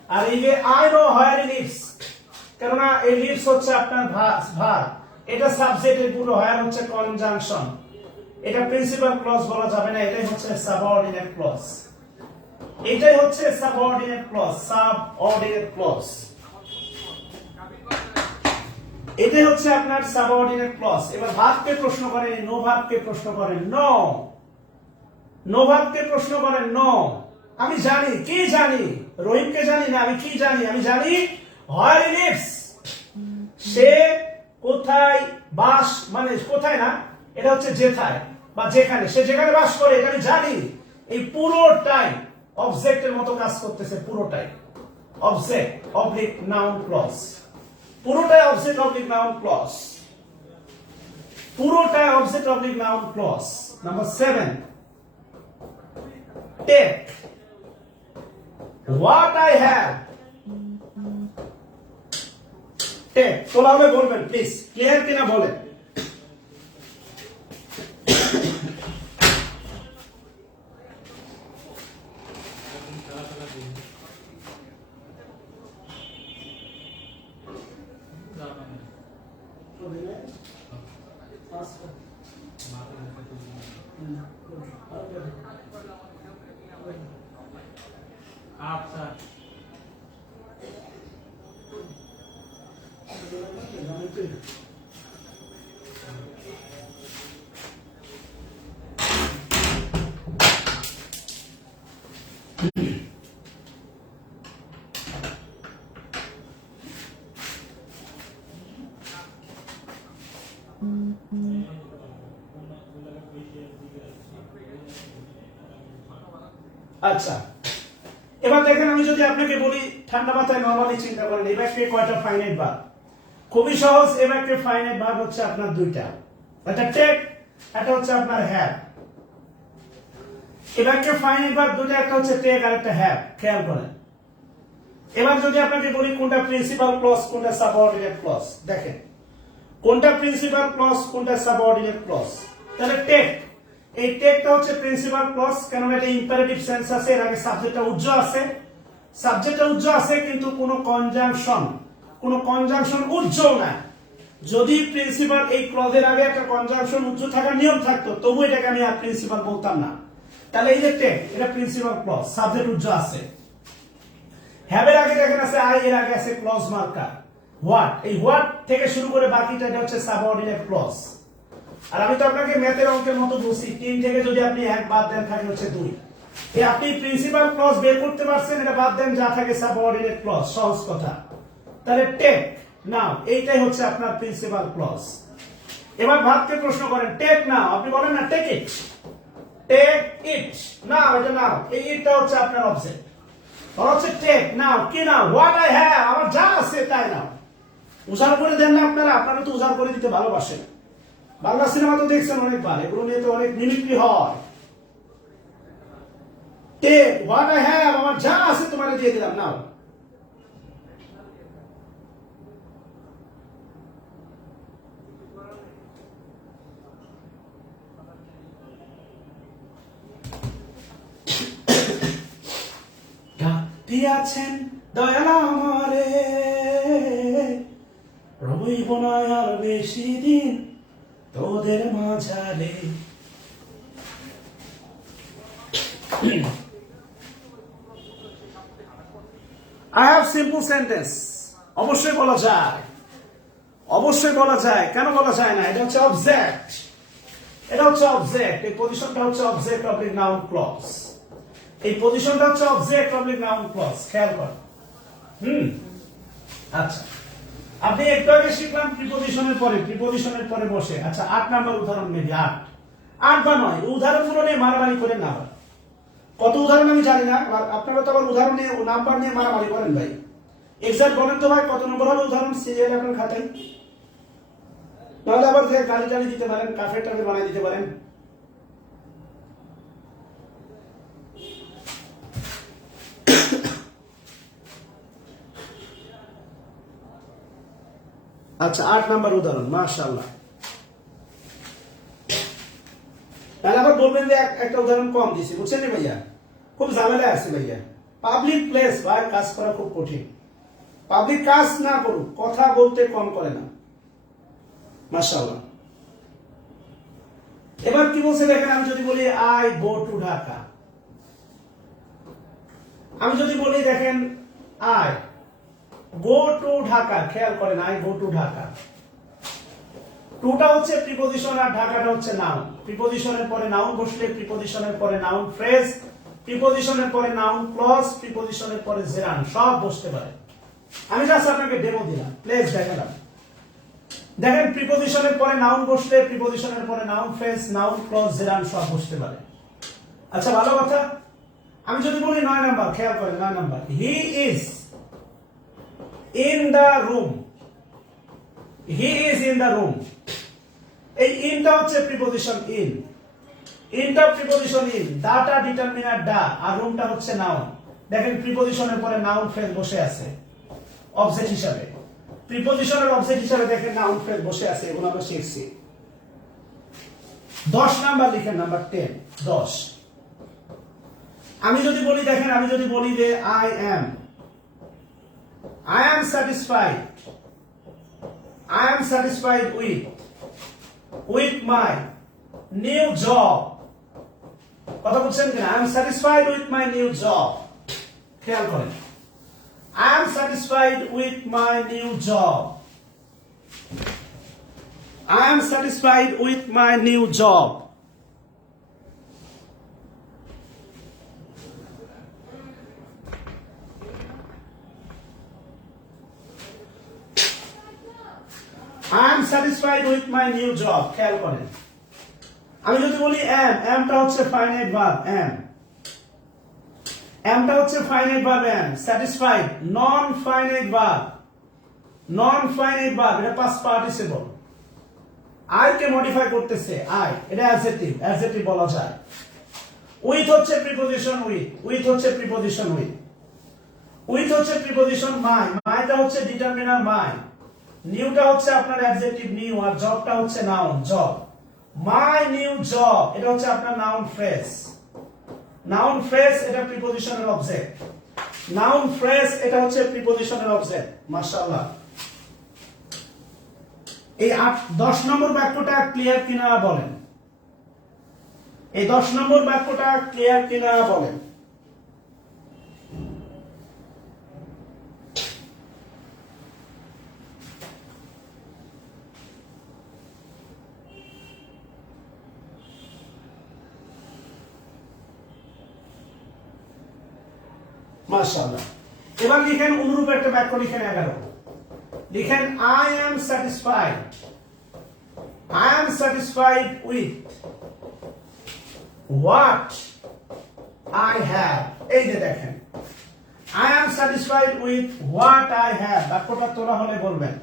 আর এই যে I know where he leaves, কেননা এই লিভস হচ্ছে আপনার ভার্ব, এটা সাবজেক্টের পুরো, হোয়ার হচ্ছে কনজাংশন, এটা প্রিন্সিপাল ক্লজ বলা যাবে না, এটাই হচ্ছে সাবঅর্ডিনেট ক্লজ, এটাই হচ্ছে সাবঅর্ডিনেট ক্লজ, এটাই হচ্ছে আপনার সাবঅর্ডিনেট ক্লজ। এবার ভার্বকে প্রশ্ন করেন, নো ভার্বকে প্রশ্ন করেন, নো ভার্বকে প্রশ্ন করেন, আমি জানি, কি জানি, রহিমকে জানি না, আমি কি জানি, আমি জানি হোয়ার হি লিভস, সে কোথায় বাস, মানে কোথায় না, এটা হচ্ছে যেথায় বা যেখানে, সে যেখানে বাস করে, এটা আমি জানি। এই পুরোটাই অবজেক্টের মতো কাজ করতেছে, পুরোটাই অবজেক্ট অবলিক নাউন ক্লজ, পুরোটাই অবজেক্ট অবলিক নাউন ক্লজ, পুরোটাই object oblique noun clause. Number 7, take, what I have, take, তোলা হলে বলবেন প্লিজ, ক্লিয়ার কিনা বলেন। আচ্ছা, আচ্ছা, এবার দেখেন আমি যদি আপনাকে বলি ঠান্ডা মাথায় নরমালি চিন্তা করেন, এই বাক্যে কয়টা ফাইনাইট ভার্ব? খুবই সহজ, এই বাক্যে ফাইনাইট ভার্ব হচ্ছে আপনার দুইটা, একটা টেক, একটা হচ্ছে আপনার হ্যাভ। এই বাক্যে ফাইনাইট ভার্ব দুইটা, একটা হচ্ছে টেক আর একটা হ্যাভ, খেয়াল করেন। এবার যদি আপনাকে বলি কোনটা প্রিন্সিপাল ক্লজ, কোনটা সাবঅর্ডিনেট ক্লজ, দেখেন কোনটা প্রিন্সিপাল ক্লজ, কোনটা সাবঅর্ডিনেট ক্লজ। তাহলে টেক, এই টেকটা হচ্ছে প্রিন্সিপাল ক্লজ, কেননা এটা ইম্পারেটিভ সেন্স আছে, এর আগে সাবজেক্টটা উজ্জ্ব আছে, কিন্তু কোনো কনজাংশন উজ্জ্ব না। যদি প্রিন্সিপাল এই ক্লজের আগে একটা কনজাংশন উজ্জ্ব থাকার নিয়ম থাকতো, তবু এটাকে আমি আর প্রিন্সিপাল বলতাম না। তাহলে এই যে টেক এটা প্রিন্সিপাল ক্লজ, সাবজেক্ট উজ্জ আছে। হ্যাভ এর আগে দেখেন আছে আই, এর আগে আছে ক্লজ মার্কার হোয়াট। এই হোয়াট থেকে শুরু করে বাকিটা এটা হচ্ছে সাবঅর্ডিনেট ক্লজ। আর আমি তো আপনাকে ম্যাথের অঙ্কের মতো বলছি 3 থেকে যদি আপনি 1 বাদ দেন থাকে হচ্ছে 2। এই আপনি প্রিন্সিপাল ক্লজ বের করতে পারছেন, এটা বাদ দেন যা থাকে সাবঅর্ডিনেট ক্লজ, সহজ কথা। তাহলে টেক নাও এইটাই হচ্ছে আপনার প্রিন্সিপাল ক্লজ। এবার ভাবতে প্রশ্ন করেন টেক নাও, আপনি বলেন না টেক ইট, টেক ইট নাও, এটা নাও, এই ইটটা হচ্ছে আপনার অবজেক্ট। আর হচ্ছে টেক নাও কি নাও, হোয়াট আই হ্যাভ, আমার যা আছে তাই নাও। উজাড় করে দেন না আপনারা, আপনারা তো উজাড় করে দিতে ভালোবাসেন। বাংলা সিনেমা তো দেখছেন অনেকবার, এগুলো নিয়ে তো অনেক মিমিক্রি হয়। টেক হোয়াট আই হ্যাভ, আমার যা আছে তোমাকে দিয়ে দিলাম নাও। ডাকতে আছেন দয়াল আমারে, রইব না আর বেশি দিন তোদের মাঝারে। I have simple sentence, অবশ্যই বলা যায়, অবশ্যই বলা যায়। কেন বলা যায় না? এটা হচ্ছে অবজেক্ট, এটা হচ্ছে অবজেক্ট। এই পজিশনটা হচ্ছে অবজেক্ট অবলিক নাউন ক্লজ। এই পজিশনটা হচ্ছে অবজেক্ট অবলিক নাউন ক্লজ, খেয়াল কর। আচ্ছা, আপনি একটু আগে শিখলাম প্রিপজিশনের পরে বসে। আচ্ছা 8 নাম্বার উদাহরণ নেবি, 8 বা 9 উদাহরণগুলো নিয়ে মারামারি করে না। কত উদাহরণ আমি জানি না, আপনারা তো আবার উদাহরণ নিয়ে নাম্বার নিয়ে মারামারি করেন ভাই। এক্সাক্ট বলেন তো ভাই কত নম্বর হবে উদাহরণ, সিরিয়াল আপনার খাতায়। নাহলে আবার গালি টালি দিতে পারেন, কাফের টাফের বানাই দিতে পারেন। আচ্ছা 8 নাম্বার উদাহরণ, মাশাআল্লাহ। তাহলে আবার বলবেন যে একটা উদাহরণ কম দিছি, বুঝছেন না ভাইয়া? খুব ঝামেলা আছে ভাইয়া। পাবলিক প্লেস ভাই কাজ করা খুব কঠিন। পাবলিক কাজ না করুক, কথা বলতে কম করে না, মাশাআল্লাহ। এবার কি বলছে দেখেন, আমি যদি বলি আই গো টু ঢাকা, আমি যদি বলি দেখেন আই গো টু ঢাকা, খেয়াল করেন আই গো টু ঢাকা। টুটা হচ্ছে প্রিপজিশন আর ঢাকাটা হচ্ছে নাউন। প্রিপজিশনের পরে নাউন বসলে, প্রিপজিশনের পরে নাউন ফ্রেজ, প্রিপজিশনের পরে নাউন ক্লজ, প্রিপজিশনের পরে জেরান সব বসতে পারে। আমি জাস্ট আপনাকে ডেমো দিলাম, প্লেস দেখালাম। দেখেন প্রিপজিশনের পরে নাউন বসলে, প্রিপজিশনের পরে noun phrase, noun clause, gerund সব বসতে পারে। আচ্ছা ভালো কথা। আমি যদি বলি 9 নাম্বার, খেয়াল করেন 9 number, he is in the room, he is in the room. এই ইনটা হচ্ছে প্রিপজিশন ইন, ইনটা প্রিপজিশন ইন, দাটা ডিটারমিনার দা, আর রুমটা হচ্ছে নাউন। দেখেন প্রিপজিশনের পরে নাউন ফ্রেজ বসে আছে অবজেক্ট হিসাবে, প্রিপজিশনের অবজেক্ট হিসাবে দেখেন নাউন ফ্রেজ বসে আছে, এগুলো আমরা শিখছি। 10 নাম্বার লিখেন, নাম্বার 10 10। আমি যদি বলি দেখেন, আমি যদি বলি যে I am satisfied, I am satisfied with my new job. কথা বলছেন কিনা? I am satisfied with my new job. খেয়াল করেন, I am satisfied with my new job. I am satisfied with my new job. I am satisfied with my new job. খেয়াল করেন, আমি যদি বলি am টা হচ্ছে ফাইনাইট ভার্ব, am টা হচ্ছে finite verb, am satisfied non finite verb, এটা পাস্ট পার্টিসিপল। I কে মডিফাই করতেছে I, এটা অ্যাডজেক্টিভ বলা যায়। উইথ হচ্ছে প্রিপজিশন উইথ হচ্ছে প্রিপজিশন উইথ হচ্ছে প্রিপজিশন মাইটা হচ্ছে ডিটারমিনার মাই, নিউটা হচ্ছে আপনার অ্যাডজেক্টিভ নিউ, আর জবটা হচ্ছে noun job. My new job এটা হচ্ছে আপনার নাউন ফ্রেজ, এটা প্রিপজিশনের অবজেক্ট। নাউন ফ্রেজ এটা হচ্ছে প্রিপজিশনের অবজেক্ট, মাশাআল্লাহ। এই 10 নম্বর বাক্যটা ক্লিয়ার কিনা বলেন? এই 10 নম্বর বাক্যটা ক্লিয়ার কিনা বলেন। মাশাআল্লাহ। এবার লিখেন অনুরূপ একটা বাক্য লিখেন 11। লিখেন I am satisfied. I am satisfied with what I have. এই যে দেখেন I am satisfied with what I have, বাক্যটা তোলা হলে বলবেন।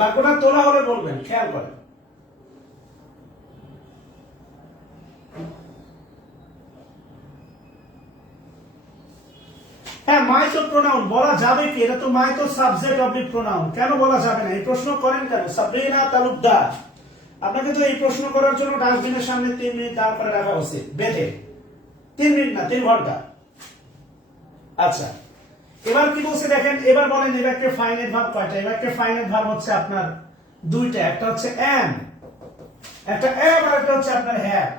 বাক্যটা তোলা হলে বলবেন, খেয়াল করেন। হ্যাঁ, মাই তো প্রোনাউন বলা যাবে কি? এটা তো মাই তো সাবজেক্ট অবলিক প্রোনাউন, কেন বলা যাবে না? এই প্রশ্ন করেন কেন? সাবরিনা তালুকদার, আপনাকে তো এই প্রশ্ন করার জন্য ডাস্টবিনের সামনে 3 মিনিট দাঁড় করে রাখা উচিত, বেঁধে। 3 মিনিট না, 3 ঘন্টা। আচ্ছা, এবার কি বলছে দেখেন। এবার বলেন এই বাক্যে ফাইনাইট ভার্ব কয়টা? এই বাক্যে ফাইনাইট ভার্ব হচ্ছে আপনার দুইটা, একটা হচ্ছে am, একটা am, আর একটা হচ্ছে আপনার have।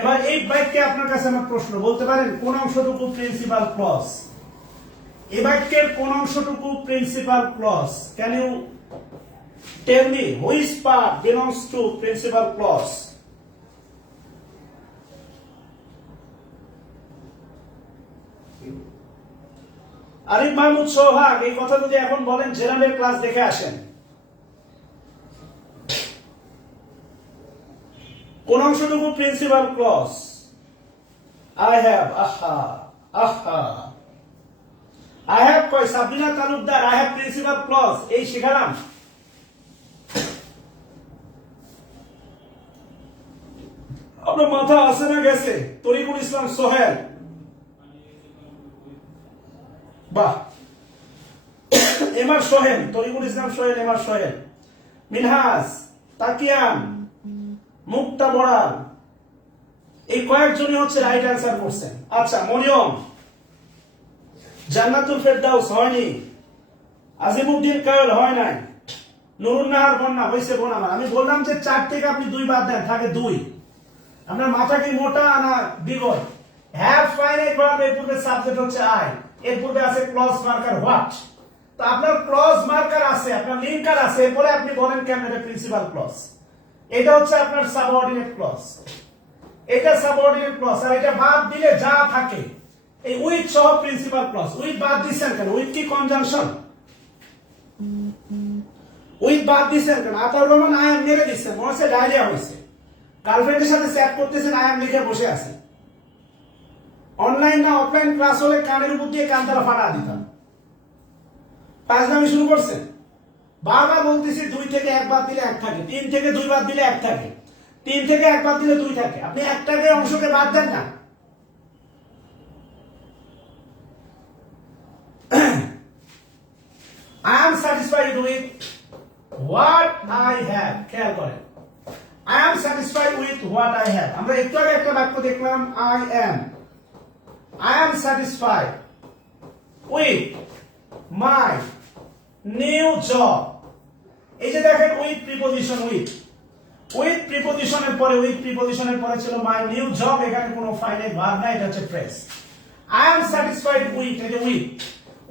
এবার এই বাক্যে আপনার কাছে আমার প্রশ্ন, বলতে পারেন কোন অংশটুকু প্রিন্সিপাল ক্লজ? এই বাক্যের কোন অংশটুকু principal clause? Can you tell me which part belongs to principal clause? Arif Mahmud Sohag, এই কথা যদি এখন বলেন জেনারেল ক্লাস দেখে আসেন। কোন অংশটুকু প্রিন্সিপাল ক্লজ? আই হ্যাভ, আহা আহা, আই হ্যাভ কয়? Sabrina Talukdar, I have principal clause এই শিখালাম। আপনার মাথা আছে না গেছে? তরিকুল ইসলাম সোহেল, বাহ। এমআর সোহেল, তরিকুল ইসলাম সোহেল, এমআর সোহেল, মিনহাজ, তাকিয়ান, মুক্তা বড়াল, এই কয়েকজনই হচ্ছে রাইট অ্যান্সার করছেন। আচ্ছা, মরিয়ম, জান্নাতুল ফেরদাউস হয়নি, আজিমউদ্দিন কায়ল হয় নাই, নুরুন নাহার বন্যা হয়েছে বোন আমার। আমি বললাম যে 4 থেকে আপনি 2 বাদ দেন, থাকে 2। আপনার মাথা কি মোটা না বিগত? হ্যাভ ফাইনাইট ভার্ব, এর পূর্বে সাবজেক্ট হচ্ছে আই, এর পূর্বে আছে ক্লজ মার্কার হোয়াট। তো আপনার ক্লজ মার্কার আছে, আপনার লিঙ্কার আছে, এরপরে আপনি বলেন কেন এটা প্রিন্সিপাল ক্লজ? এটা হচ্ছে আপনার সাবঅর্ডিনেট ক্লজ, এটা সাবঅর্ডিনেট ক্লজ। আর এটা বাদ দিলে যা থাকে, এই উইথ সহ প্রিন্সিপাল ক্লজ। উইথ বাদ দিচ্ছেন কেন? উইথ কি কনজাংশন? উইথ বাদ দিচ্ছেন কেন? আতাউর রহমান আই এম মেরে দিচ্ছেন, মনে হচ্ছে ডায়রিয়া হয়েছে। গার্লফ্রেন্ডের সাথে চ্যাট করতেছেন, আই এম লিখে বসে আছেন। অনলাইন না অফলাইন ক্লাস হলে কানের উপর দিয়ে কান তারা ফাটা দিতাম। পাঁচনামি শুরু করছেন। বারবার বলতেছি 2 থেকে 1 বাদ দিলে 1 থাকে, 3 থেকে 2 বাদ দিলে 1 থাকে, 3 থেকে 1 বাদ দিলে 2 থাকে। আপনি একটাকে অংশকে বাদ দেন না। I am satisfied with what I have, খেয়াল করেন। I am satisfied with what I have। আমরা একটু আগে একটা বাক্য দেখলাম, I am satisfied with my new job। এই যে দেখেন উইথ প্রিপজিশন, উইথ প্রিপজিশনের পরে, উইথ প্রিপজিশনের পরে ছিল মাই নিউ জব। এখানে কোনো ফাইনাইট ভার্ব নাই, এটা হচ্ছে phrase. I am satisfied with, এই যে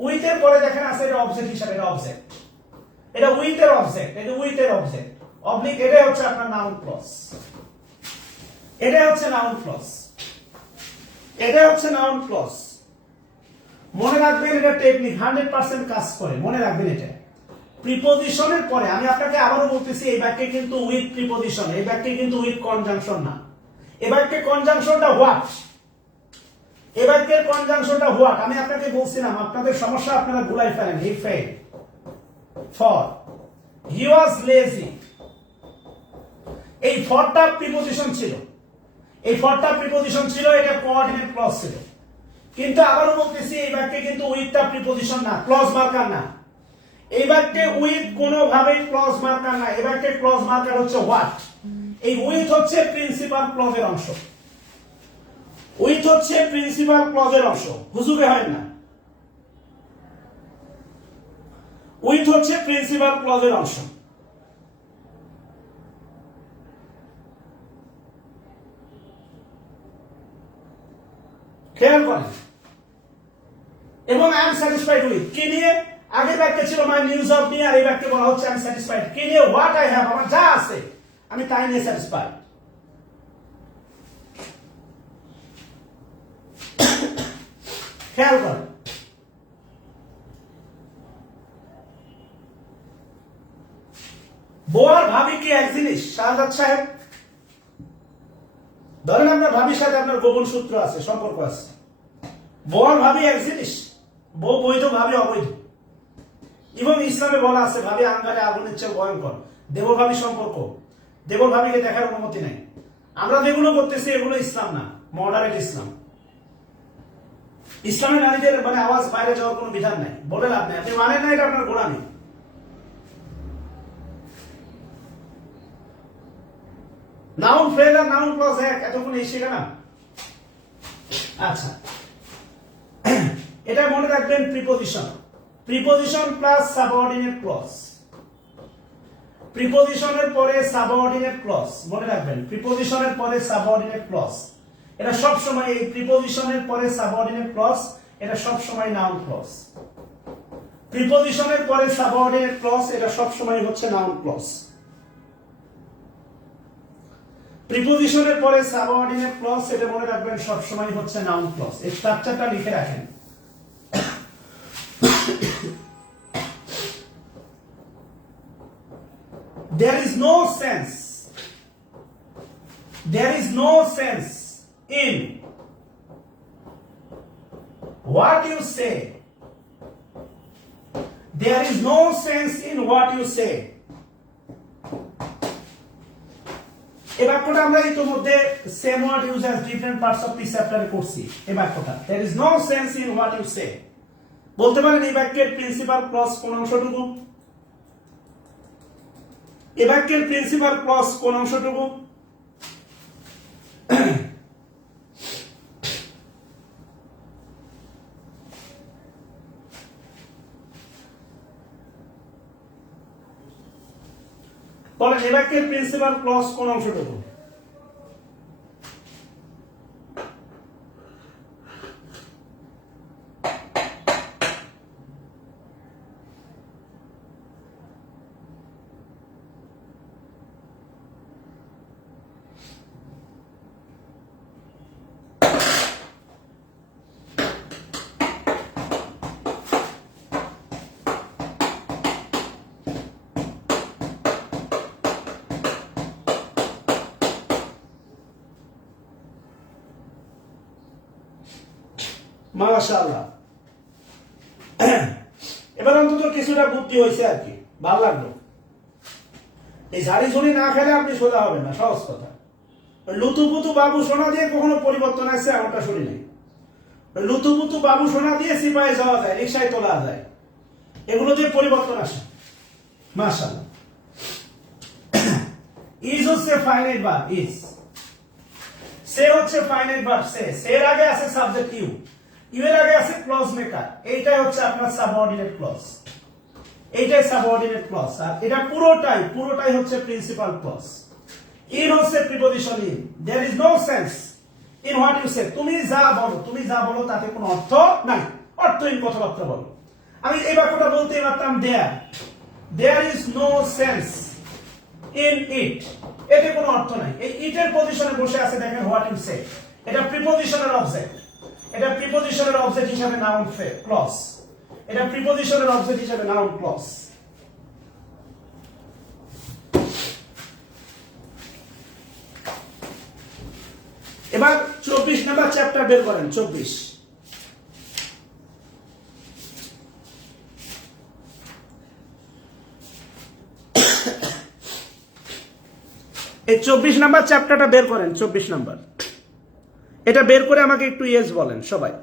উইথ এর পরে দেখেন আছে এটা অবজেক্ট হিসাবে, এটা অবজেক্ট, এটা উইথ এর অবজেক্ট, এটা উইথ এর অবজেক্ট অবলিক, এটাই হচ্ছে আপনার নাউন ক্লজ, এটাই হচ্ছে নাউন ক্লজ, এটাই হচ্ছে নাউন ক্লজ। মনে রাখবেন এটা টেকনিক 100% কাজ করে, মনে রাখবেন এটা। প্রিপজিশনের পরে আমি আপনাকে আবারও বলতেছি, এই বাক্যে কিন্তু উইথ প্রিপজিশন, এই বাক্যে কিন্তু উইথ কনজাংশন না। এই বাক্যে কনজাংশনটা হোয়াট, এই বাক্যের কনজাংশনটা হোয়াট। আমি আপনাকে বলছিলাম আপনাদের সমস্যা, আপনারা ভুলাই ফেলেন। He fed for, he was lazy, এই ফরটা প্রিপজিশন ছিল, এই ফরটা প্রিপজিশন ছিল, এটা কোঅর্ডিনেট ক্লজ ছিল। কিন্তু আবারও বলতেছি এই বাক্যে কিন্তু উইথটা প্রিপজিশন না, ক্লজ মার্কার না। এই বাক্যে উইথ কোনোভাবেই ক্লজ মার্কার না, এই বাক্যে ক্লজ মার্কার হচ্ছে হোয়াট। এই উইথ হচ্ছে প্রিন্সিপাল ক্লজের অংশ, উইথ হচ্ছে প্রিন্সিপাল ক্লজের অংশ, হুজুগে হয় না। উইথ হচ্ছে প্রিন্সিপাল ক্লজের অংশ। খেয়াল করেন। এবং আই এম স্যাটিসফাইড উইথ কি নিয়ে? আগের বাক্যে ছিল মাই নিউজ অফ নিয়ে, আর এই বাক্যে বলা হচ্ছে আই এম স্যাটিসফাইড কি নিয়ে? হোয়াট আই হ্যাভ, আমার যা আছে আমি তাই নিয়ে স্যাটিসফাইড। খেয়াল করেন। বউ আর ভাবি কি এক জিনিস শাহাদাত সাহেব? ধরেন আপনার ভাবির সাথে আপনার গোপন সূত্র আছে, সম্পর্ক আছে। বউ আর ভাবি এক জিনিস? বউ বৈধ, ভাবি অবৈধ। এবং ইসলামে বলা আছে ভাবি আঙ্গারে আগুনের চেয়ে ভয়ঙ্কর। দেবর ভাবি সম্পর্ক, দেবর ভাবিকে দেখার অনুমতি নাই। আমরা যেগুলো করতেছি এগুলো ইসলাম না, মডারেট ইসলাম। ইসলামে নারীদের মানে আওয়াজ বাইরে যাওয়ার কোনো বিধান নাই। বলে লাভ নেই, আপনি মানেন না, এটা আপনার গোলামি। নাউন ফ্রেজ আর নাউন ক্লজ এক, এতক্ষণ এই শেখালাম। আচ্ছা, এটা মনে রাখবেন preposition. Preposition plus subordinate clause. প্রিপোজিশনের পরে সাবঅর্ডিনেট ক্লজ মনে রাখবেন। প্রিপোজিশনের পরে সাবঅর্ডিনেট ক্লজ, এটা সব সময় এই প্রিপোজিশনের পরে সাবঅর্ডিনেট ক্লজ, এটা সব সময় নাউন ক্লজ। প্রিপোজিশনের পরে সাবঅর্ডিনেট ক্লজ, এটা সব সময় হচ্ছে নাউন ক্লজ। প্রিপোজিশনের পরে সাবঅর্ডিনেট ক্লজ, এটা মনে রাখবেন সব সময় হচ্ছে নাউন ক্লজ। এই স্ট্রাকচারটা লিখে রাখেন। There is no sense in what you say. There is no sense in what you say. এই বাক্যটা আমরা ইতিমধ্যে same word use as different parts of this চ্যাপ্টারে করছি। এই বাক্যটা there is no sense in what you say বলতে পারেন এই বাক্যের প্রিন্সিপাল ক্লজ কোন অংশটুকু? এই বাক্যের প্রিন্সিপাল ক্লজ কোন অংশটুকু? বলেন এই বাক্যের প্রিন্সিপাল ক্লজ কোন অংশটুকু? মাশাআল্লাহ, এবার অন্তত কিছুটা বুদ্ধি হয়েছে আর কি, ভালো লাগলো। এই ঝাড়ি ঝুড়ি না খেলে আপনি সোজা হবেন না, সহজ কথা। লুতুপুতু বাবু সোনা দিয়ে কখনো পরিবর্তন আসছে এমনটা শুনি নাই। লুতুপুতু বাবু সোনা দিয়ে সিপাহে যাওয়া যায়, রিক্সায় তোলা যায়, এগুলো যে পরিবর্তন আসে। মাশাআল্লাহ। ইজ হচ্ছে ফাইনাইট ভার্ব, ইজ। সে হচ্ছে ফাইনাইট ভার্ব, সে। এর আগে আছে সাবজেক্ট ইউ, ইউ এর আগে আছে ক্লজ মেকার। এইটাই হচ্ছে আপনার সাবঅর্ডিনেট ক্লজ, এইটাই সাবঅর্ডিনেট ক্লজ। আর এটা পুরোটাই হচ্ছে প্রিন্সিপাল ক্লজ। ইন হচ্ছে preposition in. There is no sense in what you say. তুমি যা বলো তাতে কোনো অর্থ নাই, অর্থহীন কথাবার্তা বলো। আমি এই বাক্যটা বলতে পারতাম there is no sense in it, এতে কোনো অর্থ নাই। এই ইটের পজিশনে বসে আছে দেখেন হোয়াট ইউ সে, এটা প্রিপোজিশনের অবজেক্ট। এটা প্রিপোজিশনের অবজেক্ট হিসাবে নাউন ক্লজ, এটা প্রিপোজিশনের অবজেক্ট হিসাবে নাউন ক্লজ। এবার 24 নাম্বার চ্যাপ্টার বের করেন। 24 এই 24 নাম্বার চ্যাপ্টারটা বের করেন। 24 নাম্বার এটা বের করে আমাকে একটু ইয়েস বলেন সবাই।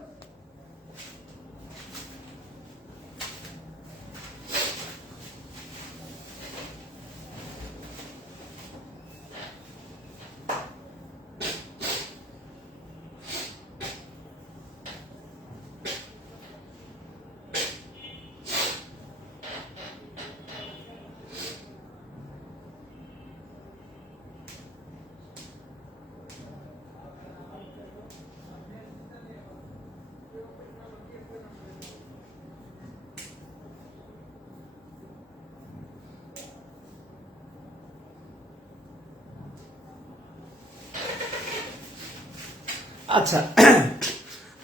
আচ্ছা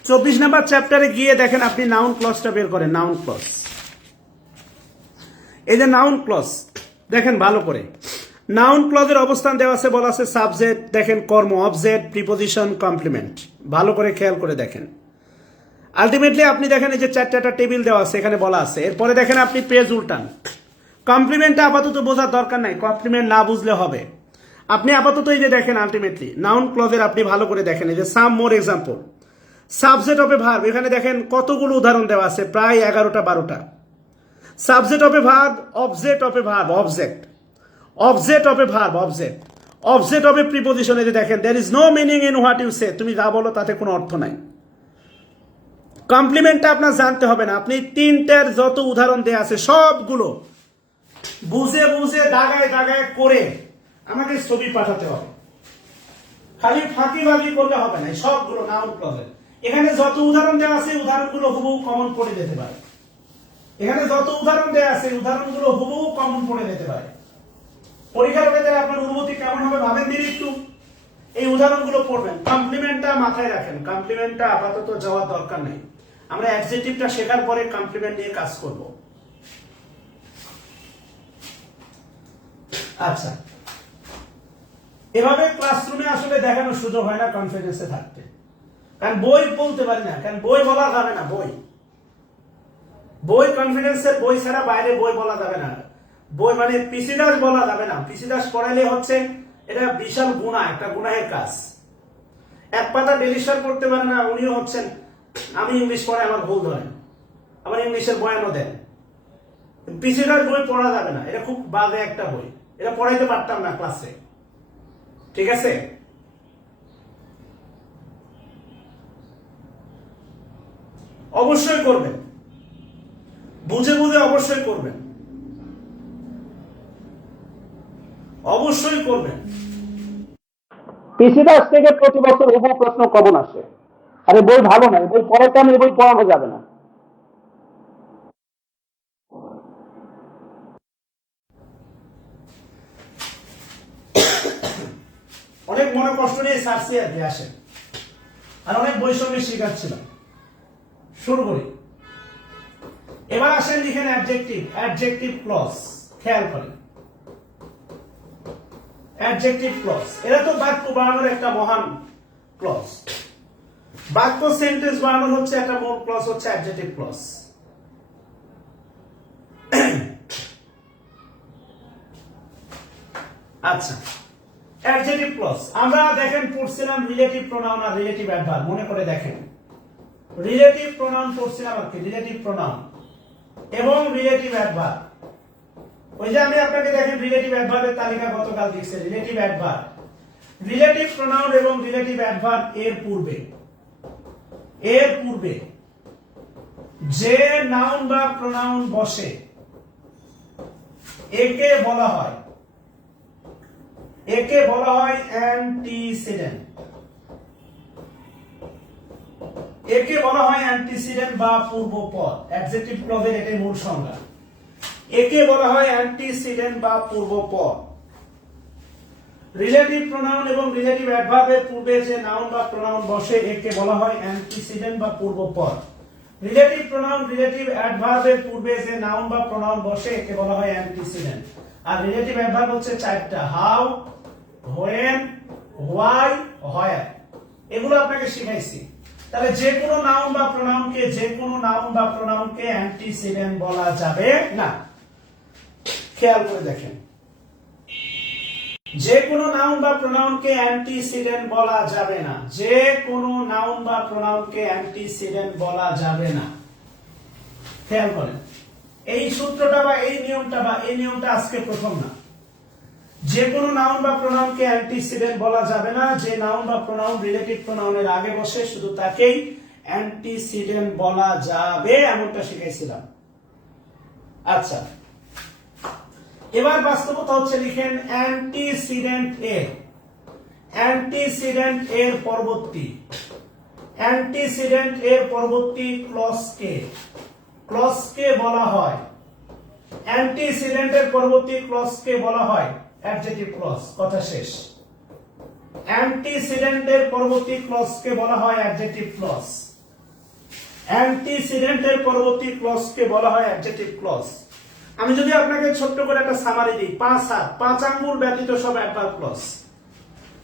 24 নাম্বার চ্যাপ্টারে গিয়ে দেখেন আপনি নাউন ক্লজটা বের করেন। নাউন ক্লজ, এই যে নাউন ক্লজ দেখেন ভালো করে। নাউন ক্লজের অবস্থান দেওয়া আছে, বলা আছে সাবজেক্ট, দেখেন কর্ম, অবজেক্ট, প্রিপোজিশন, কমপ্লিমেন্ট। ভালো করে খেয়াল করে দেখেন। আলটিমেটলি আপনি দেখেন এই যে চারটা টেবিল দেওয়া আছে, এখানে বলা আছে। এরপরে দেখেন আপনি পেজ উল্টান। কমপ্লিমেন্টটা আপাতত বোঝার দরকার নাই, কমপ্লিমেন্ট না বুঝলে হবে। আপনি আপাতত এই যে দেখেন আলটিমেটলি নাউন ক্লজের আপনি ভালো করে দেখেন এই যে some more example, subject of a verb, এখানে দেখেন কতগুলো উদাহরণ দেওয়া আছে, প্রায় 11টা 12টা। Subject of a verb, object of a verb, object, object of a verb, object, object of a preposition. এই যে দেখেন there is no meaning in what you say, তুমি যা বলো তাতে কোনো অর্থ নাই। কমপ্লিমেন্টটা আপনার জানতে হবে না, আপনি তিনটার যত উদাহরণ দেওয়া আছে সবগুলো বুঝে বুঝে দাগায় দাগায় করে আমাকে ছবি পাঠাতে হবে। খালি ফাঁকিবাজি করলে হবে না, সবগুলো নাউন ক্লজের। এখানে যত উদাহরণ দেওয়া আছে উদাহরণগুলো হুবহু কমন পড়ে যেতে পারে। এখানে যত উদাহরণ দেওয়া আছে উদাহরণগুলো হুবহু কমন পড়ে যেতে পারে। পরীক্ষার ভেতরে আপনার অনুভূতি কেমন হবে ভাবেন দিন একটু। এই উদাহরণগুলো পড়বেন, কমপ্লিমেন্টটা মাথায় রাখেন। কমপ্লিমেন্টটা আপাতত যাওয়ার দরকার নেই, আমরা অ্যাডজেক্টিভটা শেখার পরে কমপ্লিমেন্ট নিয়ে কাজ করব। আচ্ছা, এভাবে ক্লাসরুমে আসলে দেখানোর সুযোগ হয় না কনফিডেন্সে থাকতে, কারণ বই বলতে পারি না, কারণ বই বলা যাবে না। বই কনফিডেন্সের বই ছাড়া বাইরে বই বলা যাবে না। বই মানে পিসি দাস বলা যাবে না। পিসি দাস পড়াইলে হচ্ছে এটা বিশাল গুনাহ, একটা গুনাহের কাজ। এক পাতা ডেলিশন করতে পারে না উনিও হচ্ছেন, আমি ইংলিশ পড়ে আমার ভুল ধরেন, আমার ইংলিশের বয়ানও দেন। পিসি দাস বই পড়া যাবে না, এটা খুব বাজে একটা বই, এটা পড়াইতে পারতাম না ক্লাসে, ঠিক আছে? অবশ্যই করবেন, বুঝে বুঝে অবশ্যই করবেন, অবশ্যই করবেন। পিসি দাস থেকে প্রতি বছর হুবহু প্রশ্ন কমন আসে। আরে বই ভালো না, বই পড়াতে আমি বই পড়ানো যাবে না। অনেক মনে কষ্ট নিয়ে সার্চে আর কি আসেন, আর অনেক বৈষম্যের শিকার ছিলাম। শুরু করি, এবার আসেন লিখেন অ্যাডজেক্টিভ, অ্যাডজেক্টিভ ক্লজ। খেয়াল করেন অ্যাডজেক্টিভ ক্লজ, এরা তো বাক্য বানানোর একটা মহান ক্লজ। বাক্য সেন্টেন্স বানানোর হচ্ছে একটা মূল ক্লজ হচ্ছে অ্যাডজেক্টিভ ক্লজ। আচ্ছা, অ্যাডজেক্টিভ ক্লজ আমরা দেখেন পড়ছিলাম রিলেটিভ প্রোনাউন আর রিলেটিভ অ্যাডভার্ব। মনে করে দেখেন, রিলেটিভ প্রোনাউন পড়ছিলাম আর কি, রিলেটিভ প্রোনাউন এবং রিলেটিভ অ্যাডভার্ব। ওই যে আমি আপনাকে দেখেন রিলেটিভ অ্যাডভার্বের তালিকা গতকাল দিয়েছে। রিলেটিভ অ্যাডভার্ব, রিলেটিভ প্রোনাউন এবং রিলেটিভ অ্যাডভার্ব এর পূর্বে যে নাউন বা প্রোনাউন বসে একে বলা হয় অ্যান্টিসিডেন্ট। একে বলা হয় অ্যান্টিসিডেন্ট বা পূর্বপদ। অ্যাডজেক্টিভ ক্লজের এটাই মূল সংজ্ঞা। একে বলা হয় অ্যান্টিসিডেন্ট বা পূর্বপদ। রিলেটিভ প্রোনাউন এবং রিলেটিভ অ্যাডভার্বের পূর্বে যে নাউন বা প্রোনাউন বসে একে বলা হয় অ্যান্টিসিডেন্ট বা পূর্বপদ। রিলেটিভ প্রোনাউন রিলেটিভ অ্যাডভার্বের পূর্বে যে নাউন বা প্রোনাউন বসে একে বলা হয় অ্যান্টিসিডেন্ট। আর রিলেটিভ অ্যাডভার্ব হচ্ছে চারটা, হাউ, হোয়েন, হোয়াই, হোয়ার। এগুলো আপনাকে শিখাইছি। তাহলে যে কোনো নাউন বা প্রোনাউনকে অ্যান্টিসিডেন্ট বলা যাবে না। খেয়াল করে দেখেন, যে কোনো নাউন বা প্রোনাউনকে অ্যান্টিসিডেন্ট বলা যাবে না। যে কোনো নাউন বা প্রোনাউনকে অ্যান্টিসিডেন্ট বলা যাবে না। খেয়াল করেন এই সূত্রটা বা এই নিয়মটা আজকে প্রথম না। যে কোনো নাউন বা প্রোনাউনকে অ্যান্টিসিডেন্ট বলা যাবে না। যে নাউন বা প্রোনাউন রিলেটিভ প্রোনাউনের আগে বসে শুধু তাকেই অ্যান্টিসিডেন্ট বলা যাবে, এমনটা শিখাইছিলাম। আচ্ছা, এবার বাস্তবতা হচ্ছে লিখেন অ্যান্টিসিডেন্ট এর পরবর্তী ক্লজকে বলা হয় অ্যান্টিসিডেন্টের পরবর্তী ক্লজকে বলা হয় অ্যাডজেক্টিভ ক্লজ। কথা শেষ। অ্যান্টিসিডেন্টের পরবর্তী ক্লজকে বলা হয় অ্যাডজেক্টিভ ক্লজ। অ্যান্টিসিডেন্টের পরবর্তী ক্লজকে বলা হয় অ্যাডজেক্টিভ ক্লজ। আমি যদি আপনাকে ছোট্ট করে একটা সামারি দিই, 5 হাত 5 আঙ্গুল ব্যতীত সব অ্যাডভার্ব ক্লজ।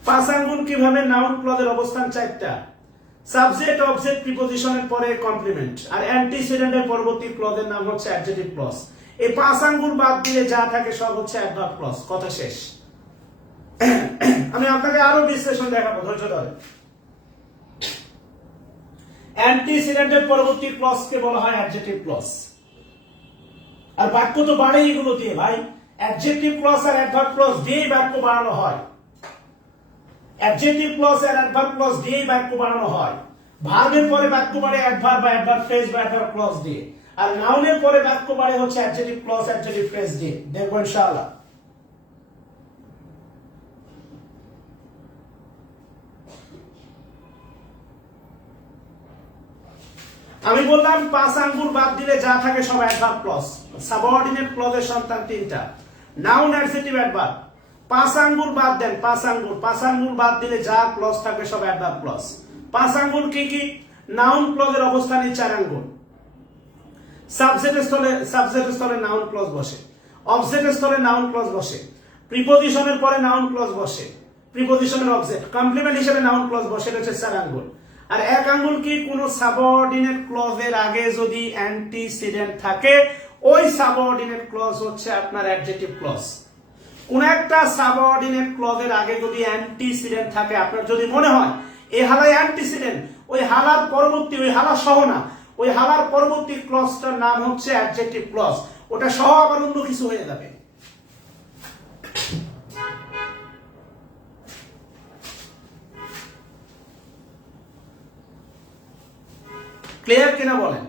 5 আঙ্গুল কিভাবে? নাউন ক্লজের অবস্থান 4টা, সাবজেক্ট অবজেক্ট প্রিপজিশনের পরে কমপ্লিমেন্ট, আর অ্যান্টিসিডেন্টের পরবর্তী ক্লজের নাম হচ্ছে অ্যাডজেক্টিভ ক্লজ। এই 5 আঙ্গুল বাদ দিলে যা থাকে সব হচ্ছে অ্যাডভার্ব ক্লজ। কথা শেষ। আমি আপনাকে আরো বিশ্লেষণ দেখাবো, ধৈর্য ধরে। অ্যান্টিসিডেন্টের পরবর্তী ক্লজকে বলা হয় অ্যাডজেক্টিভ ক্লজ। আর বাক্য তো বাড়ে এগুলো দিয়ে ভাই, অ্যাডজেক্টিভ ক্লজ আর অ্যাডভার্ব ক্লজ দিয়ে বাক্য বানানো হয়। অ্যাডজেক্টিভ ক্লজ আর অ্যাডভার্ব ক্লজ দিয়ে বাক্য বানানো হয়। ভার্বের পরে বাক্য বাড়ে অ্যাডভার্ব বা অ্যাডভার্ব ফ্রেজ বা অ্যাডভার্ব ক্লজ দিয়ে, আর নাউনের পরে বাক্য বাড়ে হচ্ছে অ্যাডজেক্টিভ ক্লজ অ্যাডজেক্টিভ ফ্রেজ দিয়ে। দেখবো ইনশাআল্লাহ। আমি বললাম 5 আঙ্গুল বাদ দিলে যা থাকে সব অ্যাডভার্ব ক্লজ। সাবঅর্ডিনেট ক্লজের সন্তান 3টা, নাউন, অ্যাডজেক্টিভ, অ্যাডভার্ব। 5 আঙ্গুল বাদ দেন, 5 আঙ্গুল বাদ দিলে যা ক্লজ থাকে সব অ্যাডভার্ব ক্লজ। 5 আঙ্গুল কি কি? নাউন ক্লজের অবস্থানে 4 আঙ্গুল, সাবজেক্টের স্থলে নাউন ক্লজ বসে, অবজেক্টের স্থলে নাউন ক্লজ বসে, প্রিপজিশনের পরে নাউন ক্লজ বসে, প্রিপজিশনের অবজেক্ট, কমপ্লিমেন্ট হিসেবে নাউন ক্লজ বসে, এটা হচ্ছে 4 আঙ্গুল। আর 1 আঙ্গুল কি? কোন সাবঅর্ডিনেট ক্লজের আগে যদি অ্যান্টিসিডেন্ট থাকে, ওই সাবঅর্ডিনেট ক্লজ হচ্ছে আপনার অ্যাডজেক্টিভ ক্লজ। কোন একটা সাবঅর্ডিনেট ক্লজের আগে যদি অ্যান্টিসিডেন্ট থাকে, আপনার যদি মনে হয় এই হালায় অ্যান্টিসিডেন্ট, ওই হালার পরবর্তী, ওই হালা সহ না, ওই হালার পরবর্তী ক্লজটার নাম হচ্ছে অ্যাডজেক্টিভ ক্লজ। ওটা সহ আবার অন্য কিছু হয়ে যাবে। ক্লিয়ার কিনা বলেন?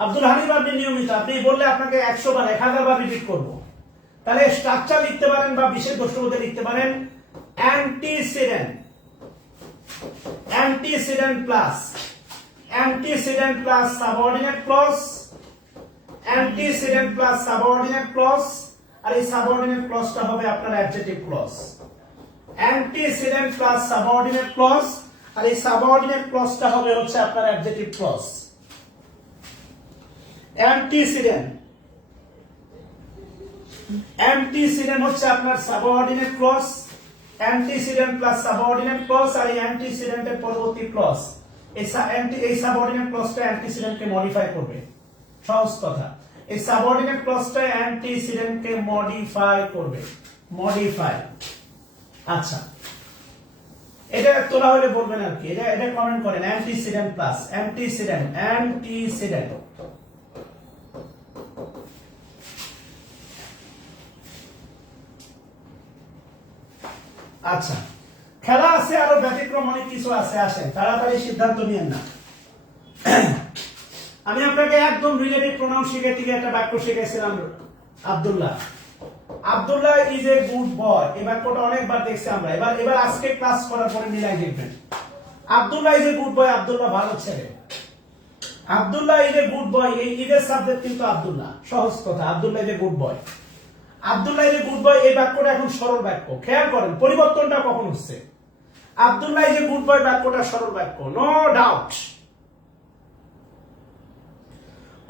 আব্দুল হামিদ, আপনি নিয়মিত, আপনি বললে আপনাকে 100 বার 1000 বার রিপিট করব। তাহলে স্ট্রাকচার লিখতে পারেন বা বিশেষ দ্রষ্টব্যতে লিখতে পারেন antecedent, antecedent plus subordinate clause, antecedent plus subordinate clause, আর এই সাবঅর্ডিনেট ক্লজটা হবে আপনার adjective clause. Antecedent plus subordinate clause, আর এই সাবঅর্ডিনেট ক্লজটা হবে হচ্ছে আপনার অ্যাডজেক্টিভ ক্লজ। অ্যান্টিসিডেন্ট হচ্ছে আপনার subordinate clause, antecedent plus subordinate clause, আর এই অ্যান্টিসিডেন্টের পরবর্তী ক্লজ, এই সাবঅর্ডিনেট ক্লজটা অ্যান্টিসিডেন্টকে মডিফাই করবে। সহজ কথা, এই সাবঅর্ডিনেট ক্লজটা অ্যান্টিসিডেন্টকে মডিফাই করবে। মডিফাই। আচ্ছা, এটা তোলা হলে বলবেন আর কি, এটা কমেন্ট করেন। Antecedent plus antecedent. আচ্ছা, খেলা আছে, আরো ব্যতিক্রম অনেক কিছু আছে। আসেন, তাড়াতাড়ি সিদ্ধান্ত নিয়েন না। আমি আপনাকে একদম রিলেটিভ প্রোনাউন শিখে থেকে একটা বাক্য শিখেছিলাম। Abdullah is a good boy, এই বাক্যটা অনেকবার দেখছি আমরা। এবার আজকে ক্লাস করার পরে মিলাই দেখবেন। আব্দুল্লাহ ইজ এ গুড বয়, আব্দুল্লাহ ভালো ছেলে। Abdullah is a good boy, এই ইজের সাবজেক্ট কিন্তু আব্দুল্লাহ। সহজ কথা, Abdullah is a good boy. Abdullah is a good boy, এই বাক্যটা এখন সরল বাক্য। খেয়াল করেন পরিবর্তনটা কখন হচ্ছে। আব্দুল্লাহ ইজ এ গুড বয় বাক্যটা সরল বাক্য, নো ডাউট,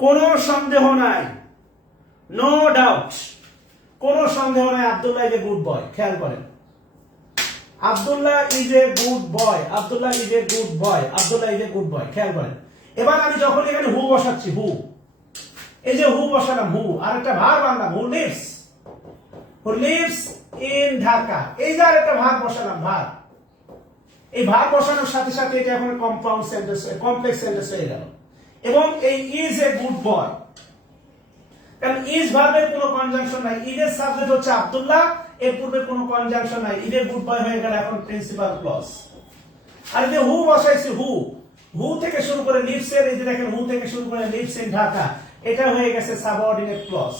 কোনো সন্দেহ নাই, নো ডাউট, কোনো সন্দেহ নাই। আব্দুল্লাহ ইজ এ গুড বয়। খেয়াল করেন, Abdullah is a good boy, Abdullah is a good boy, Abdullah is a good বয়। খেয়াল করেন। এবার আমি যখন এখানে হু বসাচ্ছি, হু, এই যে হু বসালাম, হু, আর একটা ভার্ব আনলাম, হু লিভস ইন ঢাকা। এই যে আর একটা ভার্ব বসালাম, ভার্ব। এই ভার্ব বসানোর সাথে সাথে এটা এখন কম্পাউন্ড সেন্টেন্স, কমপ্লেক্স সেন্টেন্স হয়ে গেল। এবং এই ইজ এ গুড বয়, কারণ ইজ ভার্বের কোনো কনজাংশন নাই। ইজের সাবজেক্ট হচ্ছে আব্দুল্লাহ, এর পূর্বে কোনো কনজাংশন নাই। ইজ এ গুড বয় হয়ে গেল এখন প্রিন্সিপাল ক্লজ। আর যে হু বসাইছি, হু থেকে শুরু করে লিভস এর, এই যে দেখেন হু থেকে শুরু করে লিভস ইন ঢাকা, এটা হয়ে গেছে সাবঅর্ডিনেট ক্লজ।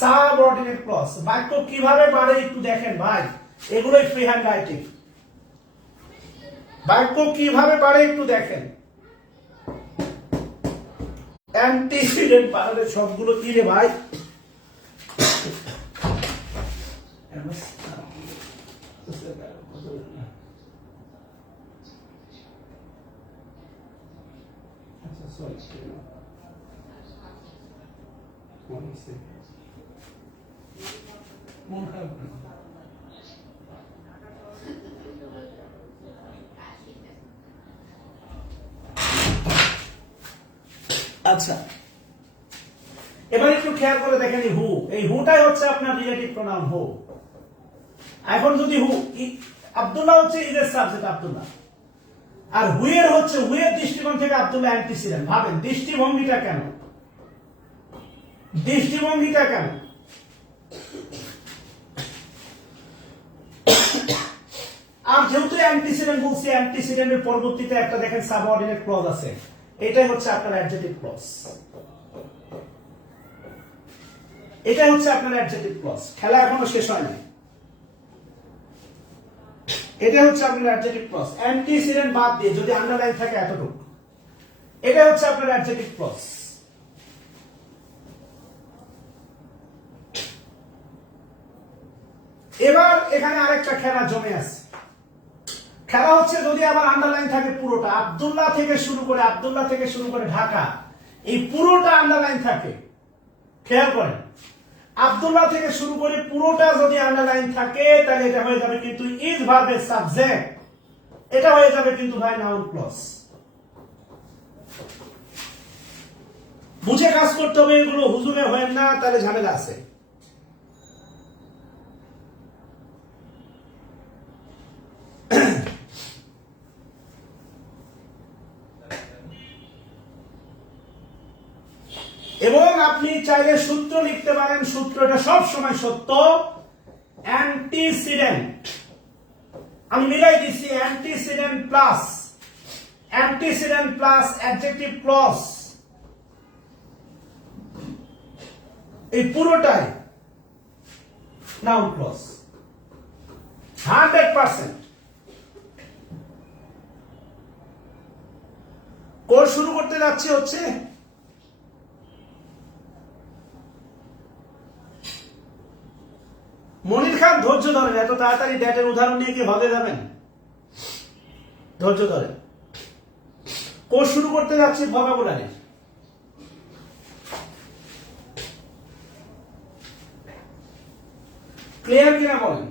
Subordinate clause. বাক্য কিভাবে বাড়ে একটু দেখেন ভাই, এগুলোই ফ্রি হ্যান্ড রাইটিং। বাক্য কিভাবে বাড়ে একটু দেখেন। অ্যান্টিসিডেন্ট বানালে সবগুলো কি রে ভাই? আচ্ছা, এবার একটু খেয়াল করে দেখেন হু, এই হুটাই হচ্ছে আপনার রিলেটিভ প্রোনাউন হু। এখন যদি হু, আব্দুল্লাহ হচ্ছে ইজের সাবজেক্ট আব্দুল্লাহ, আর হুয়ের হচ্ছে হুয়ের দৃষ্টিকোণ থেকে আব্দুল্লাহ অ্যান্টিসিডেন্ট। ভাবেন দৃষ্টিভঙ্গিটা কেন, দৃষ্টিভঙ্গিটা কেন? আর যেহেতু অ্যান্টিসিডেন্ট বলছি, অ্যান্টিসিডেন্টের পরবর্তীতে একটা দেখেন সাবঅর্ডিনেট ক্লজ আছে, এটাই হচ্ছে আপনার অ্যাডজেক্টিভ ক্লজ। এটাই হচ্ছে আপনার অ্যাডজেক্টিভ ক্লজ। খেলা এখনো শেষ হয় নাই। এটা হচ্ছে আপনার অ্যাডজেক্টিভ ক্লজ। অ্যান্টিসিডেন্ট বাদ দিয়ে যদি আন্ডারলাইন থাকে এতটুকু, এটা হচ্ছে আপনার অ্যাডজেক্টিভ ক্লজ। এবার এখানে আরেকটা খেলা জমে আছে। খেলা হচ্ছে যদি আবার আন্ডারলাইন থাকে পুরোটা, আব্দুল্লাহ থেকে শুরু করে ঢাকা, এই পুরোটা আন্ডারলাইন থাকে। খেয়াল করেন, আব্দুল্লাহ থেকে শুরু করে পুরোটা যদি আন্ডারলাইন থাকে, তাহলে এটা হয়ে যাবে কিন্তু ইজ ভার্বের সাবজেক্ট, এটা হয়ে যাবে কিন্তু ভাই নাউন ক্লজ। বুঝে কাজ করতে হবে, এগুলো হুজুরে হয় না, তাহলে ঝামেলা আছে। এবং আপনি চাইলে সূত্র লিখতে পারেন, সূত্রটা সব সময় সত্য। অ্যান্টিসিডেন্ট, আমি মিলাই দিচ্ছি, অ্যান্টিসিডেন্ট প্লাস অ্যাডজেক্টিভ ক্লজ, এই পুরোটাই নাউন ক্লজ 100%। কোর্স শুরু করতে যাচ্ছি হচ্ছে মনির খান, ধৈর্য ধরেন, এত তাড়াতাড়ি ড্যাটের উদাহরণ নিয়ে কি হলে যাবেন? ধৈর্য ধরেন। কোর্স শুরু করতে যাচ্ছি ভোকাবুলারি। ক্লিয়ার কিনা বলেন?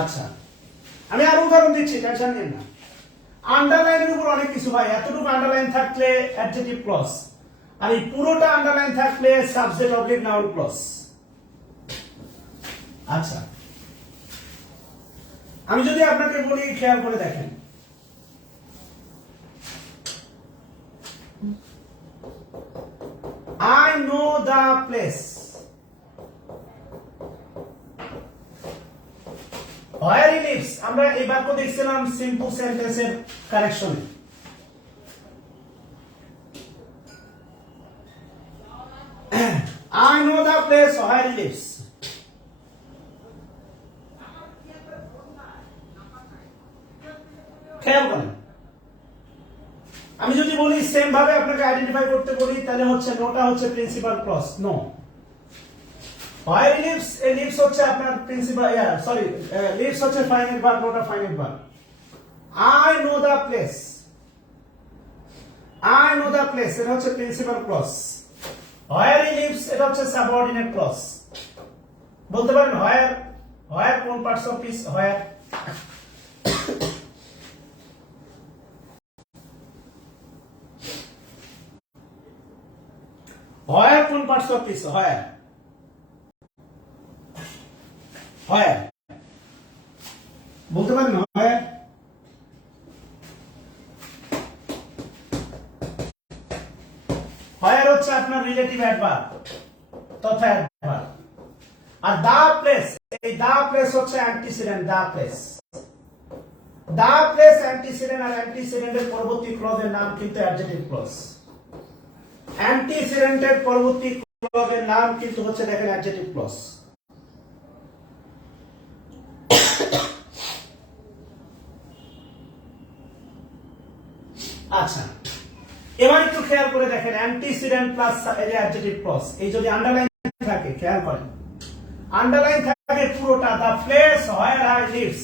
আচ্ছা, আমি আরো উদাহরণ দিচ্ছি, টেনশন নিন না। আন্ডারলাইনের উপর অনেক কিছু ভাই, এতটুকু আন্ডারলাইন থাকলে অ্যাডজেক্টিভ ক্লজ, আর এই পুরোটা আন্ডারলাইন থাকলে সাবজেক্ট অবলিক নাউন ক্লজ। আচ্ছা, আমি যদি আপনাকে বলি, খেয়াল করে দেখেন, I know the place. Where he lives, আমরা এই বাক্য দেখছিলাম সিম্পল সেন্টেন্সের কারেকশনে। I know the place where he lives. খেয়াল করেন, আমি যদি বলি সেম ভাবে আপনাকে আইডেন্টিফাই করতে বলি, তাহলে হচ্ছে নোটা হচ্ছে principal clause. Know, where he lives, এ লিভস হচ্ছে আপনার প্রিন্সিপাল, সরি, লিভস হচ্ছে ফাইনাইট ভার্ব, নোটা finite verb. I know the place, এটা হচ্ছে প্রিন্সিপাল ক্লজ। where he lives, এটা হচ্ছে সাবঅর্ডিনেট ক্লজ। বলতে পারেন where কোন পার্টস অফ স্পিচ, where কোন পার্টস অফ স্পিচ, where বলতে পারেন where। where হচ্ছে আপনার রিলেটিভ অ্যাডভার্ব তথা অ্যাডভার্ব। আর দা প্লেস, এই দা প্লেস হচ্ছে অ্যান্টিসিডেন্ট। দা প্লেস অ্যান্টিসিডেন্ট, আর অ্যান্টিসিডেন্টের পরবর্তী ক্লজের নাম কিন্তু অ্যাডজেক্টিভ ক্লজ। অ্যান্টিসিডেন্টের পরবর্তী ক্লজের নাম কিন্তু হচ্ছে দেখেন অ্যাডজেক্টিভ ক্লজ। আচ্ছা, এবার একটু খেয়াল করে দেখেন অ্যান্টিসিডেন্ট প্লাস অ্যাডজেক্টিভ ক্লজ, এই যদি আন্ডারলাইন থাকে খেয়াল করেন, আন্ডারলাইন থাকে পুরোটা the place where I lives,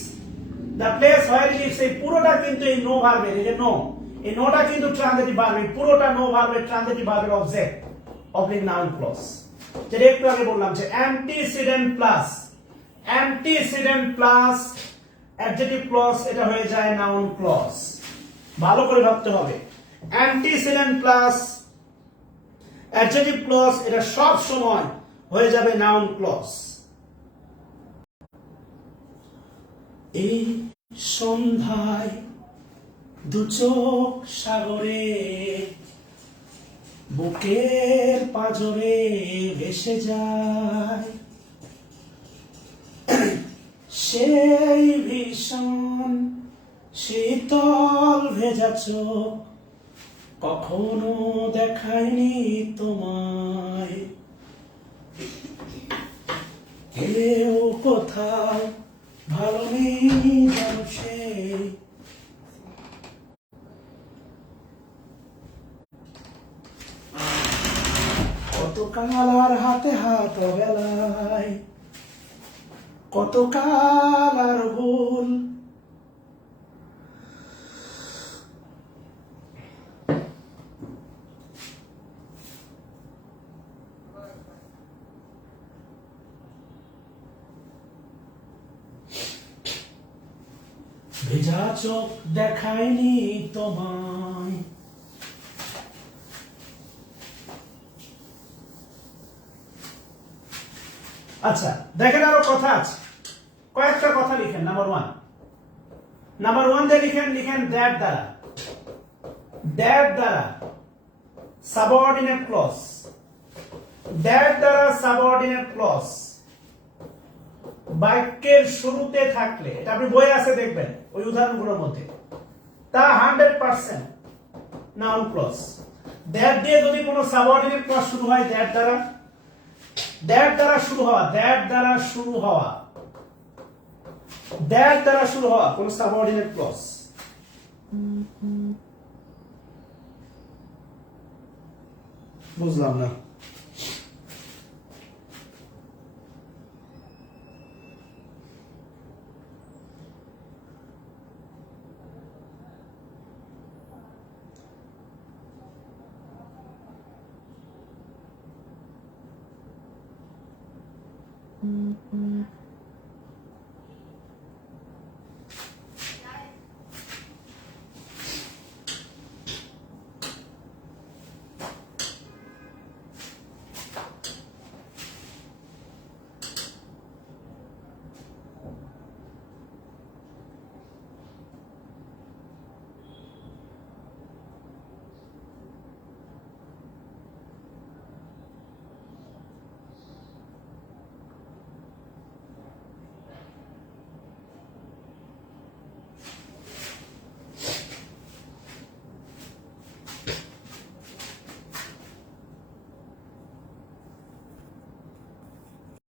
the place where lives, এই পুরোটা কিন্তু এই নো ভার্বের, এই যে নো, এই নোটা কিন্তু ট্রানজিটিভ ভার্ব, পুরোটা নো ভার্বের ট্রানজিটিভ ভার্বের অবজেক্ট অবলিক নাউন ক্লজ। যেটা একটু আগে বললাম যে অ্যান্টিসিডেন্ট প্লাস অ্যাডজেক্টিভ ক্লজ, এটা হয়ে যায় নাউন ক্লজ। ভালো করে ভাবতে হবে, অ্যান্টিসিডেন্ট প্লাস অ্যাডজেক্টিভ ক্লজ এটা সব সময় হয়ে যাবে নাউন ক্লজ। এই সন্ধ্যায় দু চোখ সাগরে বুকের পাঁজরে ভেসে যায়, সেই ভীষণ শীতল ভেজা চোখ কখনো দেখায়নি তোমায়, কেউ কোথাও ভালো নেই জানো সে, কতকাল আর হাতে হাত বেলায়, কতকাল আর ভুল, ভেজা চোখ দেখায়নি তোমায়। আচ্ছা দেখেন আরো কথা আছে, কয়েকটা কথা লিখেন। নাম্বার ওয়ান দিয়ে লিখেন দ্যাট দ্বারা সাবঅর্ডিনেট ক্লজ, দ্যাট দ্বারা সাবঅর্ডিনেট ক্লজ বাক্যের শুরুতে থাকলে, এটা আপনি বইয়ে আছে দেখবেন ওই উদাহরণগুলোর মধ্যে, তা 100% নাউন ক্লজ। দ্যাট দিয়ে যদি কোনো সাবঅর্ডিনেট ক্লজ শুরু হয়, দ্যাট দ্বারা শুরু হওয়া কোন সাবঅর্ডিনেট ক্লজ, বুঝলাম না।